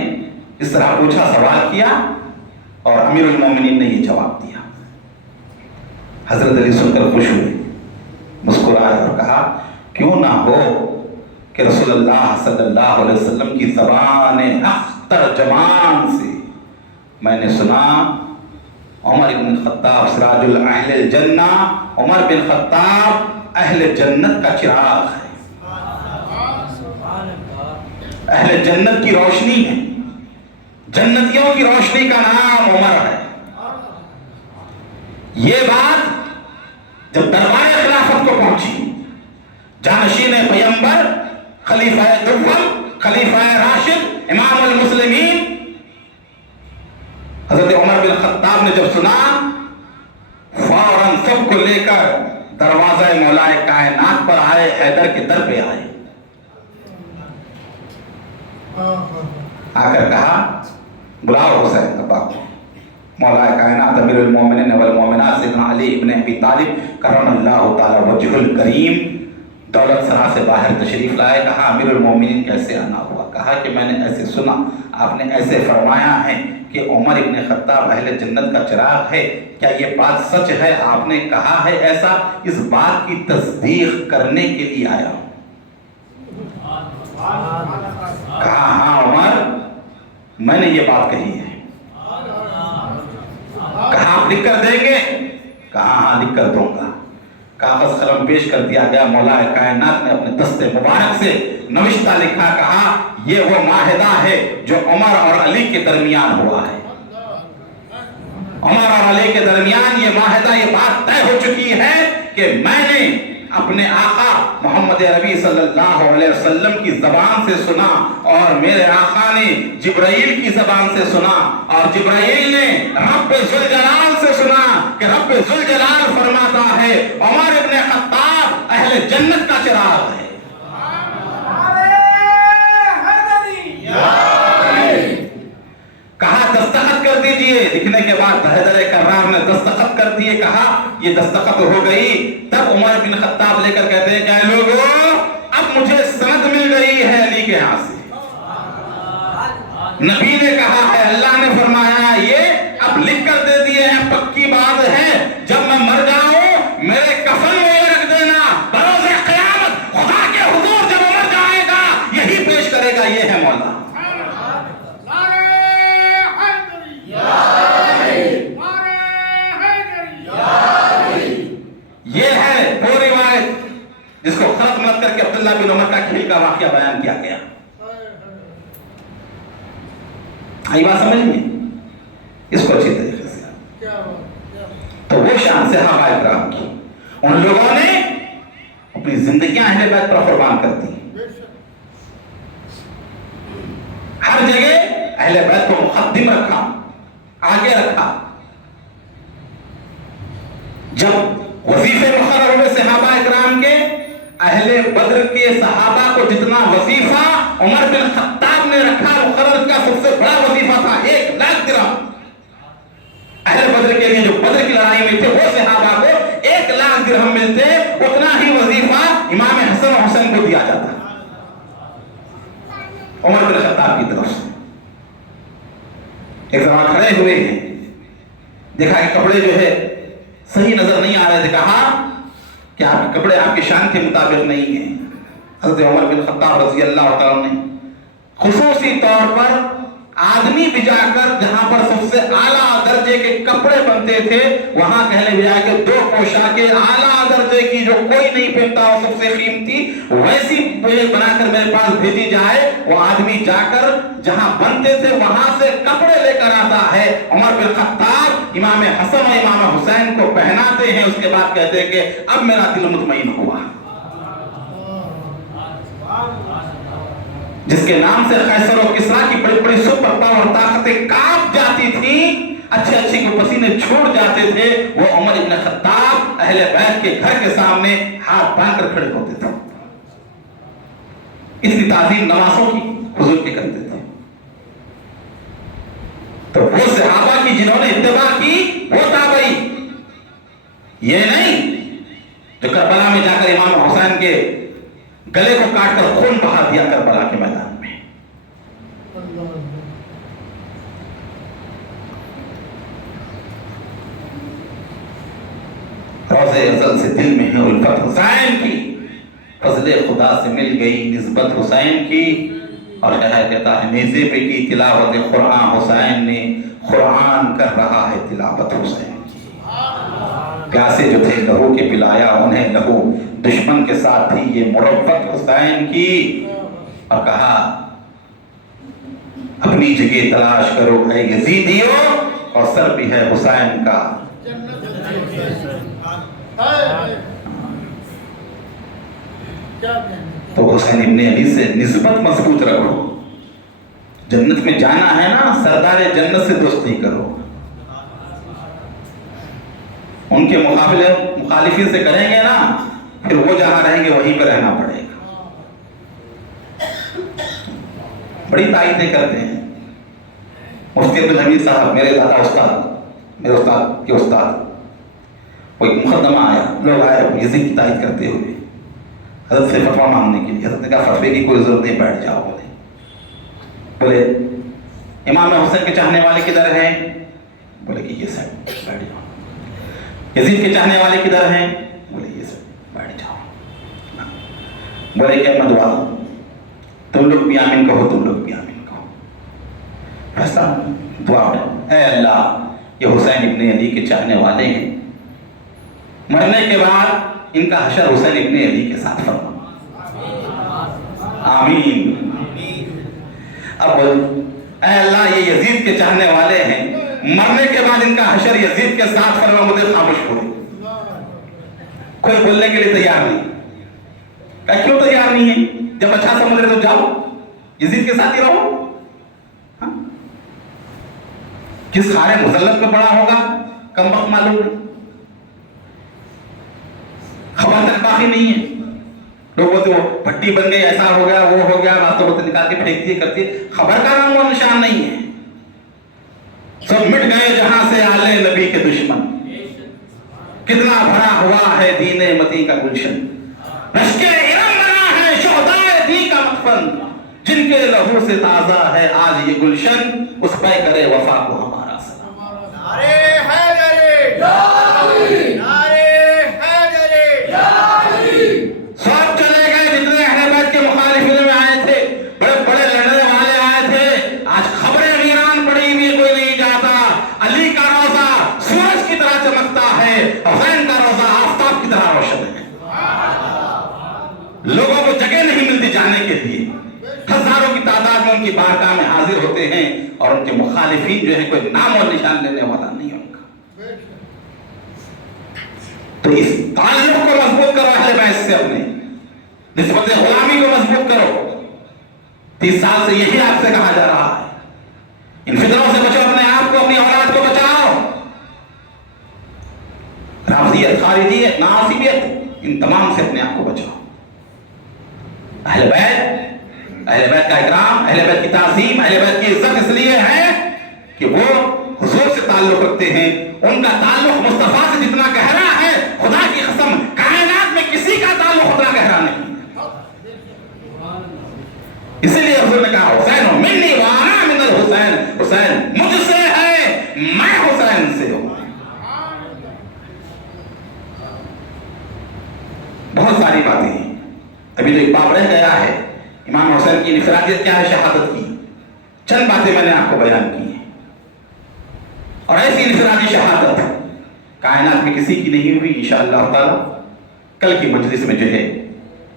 اس طرح پوچھا، سوال کیا، اور امیر المومنین نے یہ جواب دیا. حضرت علی سن کر خوش ہوئے، مسکرائے اور کہا کیوں نہ ہو کہ رسول اللہ صلی اللہ علیہ وسلم کی زبان اختر جمان سے میں نے سنا عمر بن خطاب سراج اہل الجنہ، عمر بن خطاب اہل جنت کا چراغ ہے، اہل جنت کی روشنی ہے، جنتیوں کی روشنی کا نام عمر ہے. یہ بات جب دربار خلافت کو پہنچی، جانشین پیمبر، خلیفہ دوم، خلیفہ راشد، امام المسلمین حضرت عمر بن خطاب نے جب سنا، فوراً سب کو لے کر دروازہ مولائے کائنات پر آئے، حیدر کے در پہ آئے. آ کر کہا بلاؤ حسین ابا کو. مولا کائنات امیر المومنین والمومنات سیدنا علی ابن ابی طالب کرم اللہ تعالی وجہ الکریم دولت سرا سے باہر تشریف لائے. کہا امیر المومنین کیسے آنا ہوا؟ کہا کہ میں نے ایسے سنا، آپ نے ایسے فرمایا ہے کہ عمر ابن خطاب اہل جنت کا چراغ ہے، کیا یہ بات سچ ہے؟ آپ نے کہا ہے ایسا، اس بات کی تصدیق کرنے کے لیے آیا ہوں. کہا ہاں عمر، میں نے یہ بات کہی ہے. کہا آپ لکھ کر دیں گے؟ کہا ہاں لکھ کر دوں گا. کاغذ قلم پیش کر دیا گیا. مولا کائنات نے اپنے دست مبارک سے نوشتہ لکھا. کہا یہ وہ معاہدہ ہے جو عمر اور علی کے درمیان ہوا ہے. عمر اور علی کے درمیان یہ معاہدہ، یہ بات طے ہو چکی ہے کہ میں نے اپنے آقا محمد عربی صلی اللہ علیہ وسلم کی زبان سے سنا، اور میرے آقا نے جبرائیل کی زبان سے سنا، اور جبرائیل نے رب ذوالجلال سے سنا کہ رب ذوالجلال فرماتا ہے عمر ابن خطاب اہل جنت کا چراغ ہے. کہا دستخط کر دیجئے. لکھنے کے بعد حیدر کرار نے دستخط کر دیے. کہا یہ دستخط ہو گئی. تب عمر بن خطاب لے کر کہتے ہیں کہ لوگوں اب مجھے سند مل گئی ہے علی کے ہاتھ سے. نبی نے کہا ہے، اللہ نے فرمایا یہ اب لکھ کر دے دیے ہیں، پکی بات ہے. جب میں مر جاؤں میرے کفن میں یہ رکھ دینا، بروز قیامت خدا کے حضور جب عمر جائے گا یہی پیش کرے گا. یہ ہے مولا. یہ ہے وہ روایت جس کو خلط مت کر کے عبداللہ بن عمر کا کھیل کا واقعہ بیان کیا گیا. آئی بات سمجھ میں؟ اس کو اچھی طریقے سے. تو وہ شان صحابہ اکرام کی، ان لوگوں نے اپنی زندگیاں اہل بیت پر قربان کر دی. ہر جگہ اہل بیت کو مقدم رکھا، آگے رکھا. جب وظیفے مقرر ہوئے صحابہ اکرام کے، اہل بدر کے صحابہ کو جتنا وظیفہ عمر بن خطاب نے رکھا مقرر کا سب سے بڑا وظیفہ تھا 1,00,000 درہم. اہل بدر کے لیے جو بدر کی لڑائی میں تھے وہ صحابہ کو 1,00,000 درہم ملتے، اتنا ہی وظیفہ امام حسن و حسین کو دیا جاتا عمر بن خطاب کی طرف سے. ایک زمان کھڑے ہوئے ہیں، دیکھا کہ کپڑے جو ہے صحیح نظر نہیں آ رہے تھے. کہا کہ آپ کے کپڑے آپ کی شان کے مطابق نہیں ہیں. حضرت عمر بن خطاب رضی اللہ تعالیٰ نے خصوصی طور پر آدمی بھجا کر جہاں پر سب سے اعلیٰ درجے کے کپڑے بنتے تھے وہاں کہنے بھجا کہ 2 پوشاکیں اعلیٰ درجے کی جو کوئی نہیں پہنتا اور سب سے قیمتی ویسی بنا کر میرے پاس بھیجی جائے. وہ آدمی جا کر جہاں بنتے تھے وہاں سے کپڑے لے کر آتا ہے. عمر بن خطاب امام حسن و امام حسین کو پہناتے ہیں. اس کے بعد کہتے ہیں کہ اب میرا دل مطمئن ہوا. جس کے نام سے قیصر و کسریٰ کی بڑی بڑی سپر پاور طاقتیں کانپ جاتی تھیں، اچھے اچھے کے پسینے چھوٹ جاتے تھے، وہ عمر ابن خطاب اہل بیت کے گھر کے سامنے ہاتھ باندھ کر کھڑے ہوتے تھے. اتنی تعظیم نوازوں کی حضور کی کرتے تھے. تو وہ صحابہ کی جنہوں نے اتباع کی وہ تابعی، یہ نہیں جو کربلا میں جا کر امام حسین کے گلے کو کاٹ کر خون بہا دیا کربلا کے میدان میں۔ روضے ازل سے دل میں ہے الفت حسین کی، فضل خدا سے مل گئی نسبت حسین کی، اور شاعر کہتا ہے نیزے پہ کی تلاوت قرآن حسین نے، قرآن کر رہا ہے تلاوت حسین کی۔ پیاسے جو تھے لہو کے پلایا انہیں لہو، دشمن کے ساتھ تھی یہ مربت حسین کی، اور کہا اپنی جگہ تلاش کرو اے یزیدیو، اور سر بھی ہے حسین کا۔ تو حسین ابن علی سے نسبت مضبوط رکھو، جنت میں جانا ہے نا سردار جنت سے دوستی کرو، ان کے مخالفین سے کریں گے نا پھر وہ جہاں رہیں گے وہیں پہ رہنا پڑے گا۔ بڑی تائیدیں کرتے ہیں مفتی عبدالحمید صاحب، میرے دادا استاد، میرے استاد کے استاد، وہ ایک مقدمہ آیا، لوگ آئے یزید کی تائید کرتے ہوئے حضرت سے فتویٰ مانگنے کے لیے۔ حضرت نے کہا فتوے کی کوئی ضرورت نہیں، بیٹھ جاؤ۔ بولے امام حسین کے چاہنے والے کدھر ہیں؟ بولے کہ یہ سب، بیٹھ جاؤ۔ یزید کے چاہنے والے کدھر ہیں؟ بولے یہ سب، بیٹھ جاؤ۔ بولے کہ احمد والا تم لوگ بھی آمین کہو، تم لوگ بھی آمین کہو۔ فیصلہ دعا اٹھا، اے اللہ یہ حسین ابن علی کے چاہنے والے ہیں، مرنے کے بعد ان کا حشر حسین ابن علی کے ساتھ فرما، آمین۔ اب بول، اے اللہ یہ یزید کے چاہنے والے ہیں، مرنے کے بعد ان کا حشر یزید کے ساتھ فرما، مجھے خاموش چھوڑے۔ کوئی بولنے کے لیے تیار نہیں۔ کہا کیوں تیار نہیں ہے؟ جب اچھا سمجھ رہے تو جاؤ، یزید کے ساتھ ہی رہو۔ کس خارے مذلت میں پڑا ہوگا کم وقت معلوم نہیں، خبر تک باقی نہیں ہے۔ لوگ بولتے وہ بھٹی بن گئی، ایسا ہو گیا، وہ ہو گیا، راتوں راتوں نکال کے پھینک دیے کرتی ہے، خبر کا نام و نشان نہیں ہے۔ سب مٹ گئے جہاں سے آلے نبی کے دشمن، کتنا بھرا ہوا ہے دین متی کا گلشن، رشک ارم بنا ہے شہدائے دی کا مدفن، جن کے لہو سے تازہ ہے آج یہ گلشن، اس پہ کرے وفا کو ہمارا سلام۔ نعرے حیدری یا علی، نعرے حیدری یا علی۔ سب چلے گئے جتنے اہل بیت کے مخالفین میں آئے تھے، بڑے بڑے لڑنے والے آئے تھے، آج خبریں ویران پڑی ہوئی، کوئی نہیں جاتا۔ علی کا روزہ سورج کی طرح چمکتا ہے، حسین کا روزہ آفتاب کی طرح روشن ہے۔ لوگوں کو جگہ نہیں ملتی جانے کے لیے، ہزاروں کی تعداد میں ان کی بارگاہ میں حاضر ہوتے ہیں، اور ان کے مخالفین جو ہے کوئی نام اور نشان لینے والا نہیں ان کا۔ تو اس تعلق کو مضبوط کرو اہل بیت سے، اپنے نسبت غلامی کو مضبوط کرو۔ 30 سال سے یہی آپ سے کہا جا رہا ہے، ان فتنوں سے بچو، اپنے آپ کو، اپنی اولاد کو بچاؤ۔ رافضیت، خارجیت، ناصبیت، ان تمام سے اپنے آپ کو بچاؤ۔ اہل بیت کا اکرام، اہل بیت کی تعظیم، اہل بیت کی عزت اس لیے ہے کہ وہ حضور سے تعلق رکھتے ہیں، ان کا تعلق مصطفیٰ سے جتنا گہرا ہے، خدا کی قسم کائنات میں کسی کا تعلق اتنا گہرا نہیں۔ اسی لیے حضور نے کہا حسین منی وانا من الحسین، حسین مجھ سے ہے، میں حسین سے ہوں۔ بہت ساری باتیں ہیں، ابھی تو ایک باب رہ گیا ہے، امام حسین کی انفرادیت کیا ہے شہادت کی، چند باتیں میں نے آپ کو بیان کی ہیں، اور ایسی انفرادی شہادت کائنات میں کسی کی نہیں ہوئی، انشاءاللہ تعالی کل کی مجلس میں جو ہے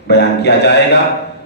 بیان کیا جائے گا۔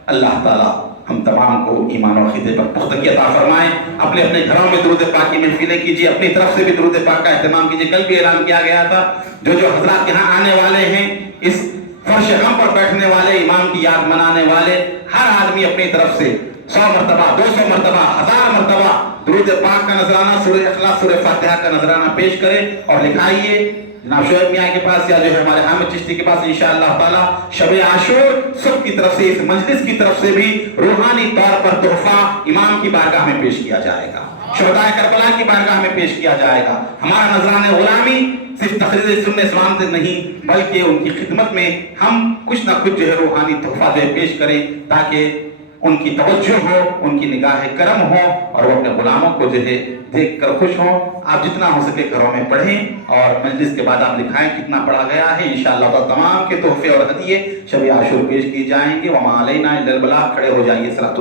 اللہ تعالی ہم تمام کو ایمان و عقیدے پر پختگی عطا فرمائیں۔ اپنے اپنے گھروں میں درود پاک کی محفلیں کیجیے، اپنی طرف سے بھی درود پاک کا اہتمام کیجیے۔ کل بھی اعلان کیا گیا تھا، جو حضرات یہاں آنے والے ہیں، اس فرش غم پر بیٹھنے والے، امام کی یاد منانے والے، ہر آدمی اپنی طرف سے 100 مرتبہ، 200 مرتبہ، 1000 مرتبہ درود پاک کا نذرانہ، سورہ اخلاص، سورہ فاتحہ کا نذرانہ پیش کرے اور لکھائیے جناب شعیب میاں کے پاس یا جو ہے ہمارے حامد چشتی کے پاس۔ انشاءاللہ تعالی شب عاشور سب کی طرف سے، اس مجلس کی طرف سے بھی روحانی طور پر تحفہ امام کی بارگاہ میں پیش کیا جائے گا۔ شہدائے کربلا کی بارگاہ میں پیش کیا جائے گا. ہمارا نذران غلامی صرف تقریر سننے اسلام سے نہیں بلکہ ان کی خدمت میں ہم کچھ نہ کچھ جو ہے روحانی تحفہ جو ہے پیش کریں تاکہ ان کی توجہ ہو, ان کی نگاہ کرم ہو اور وہ اپنے غلاموں کو جو ہے دیکھ کر خوش ہوں. آپ جتنا ہو سکے گھروں میں پڑھیں اور مجلس کے بعد آپ لکھائیں کتنا پڑھا گیا ہے. انشاءاللہ تعالی تمام کے تحفے اور ہدیے شب عاشور پیش کی جائیں گے. وما علینا الا البلاغ. کھڑے ہو جائیے.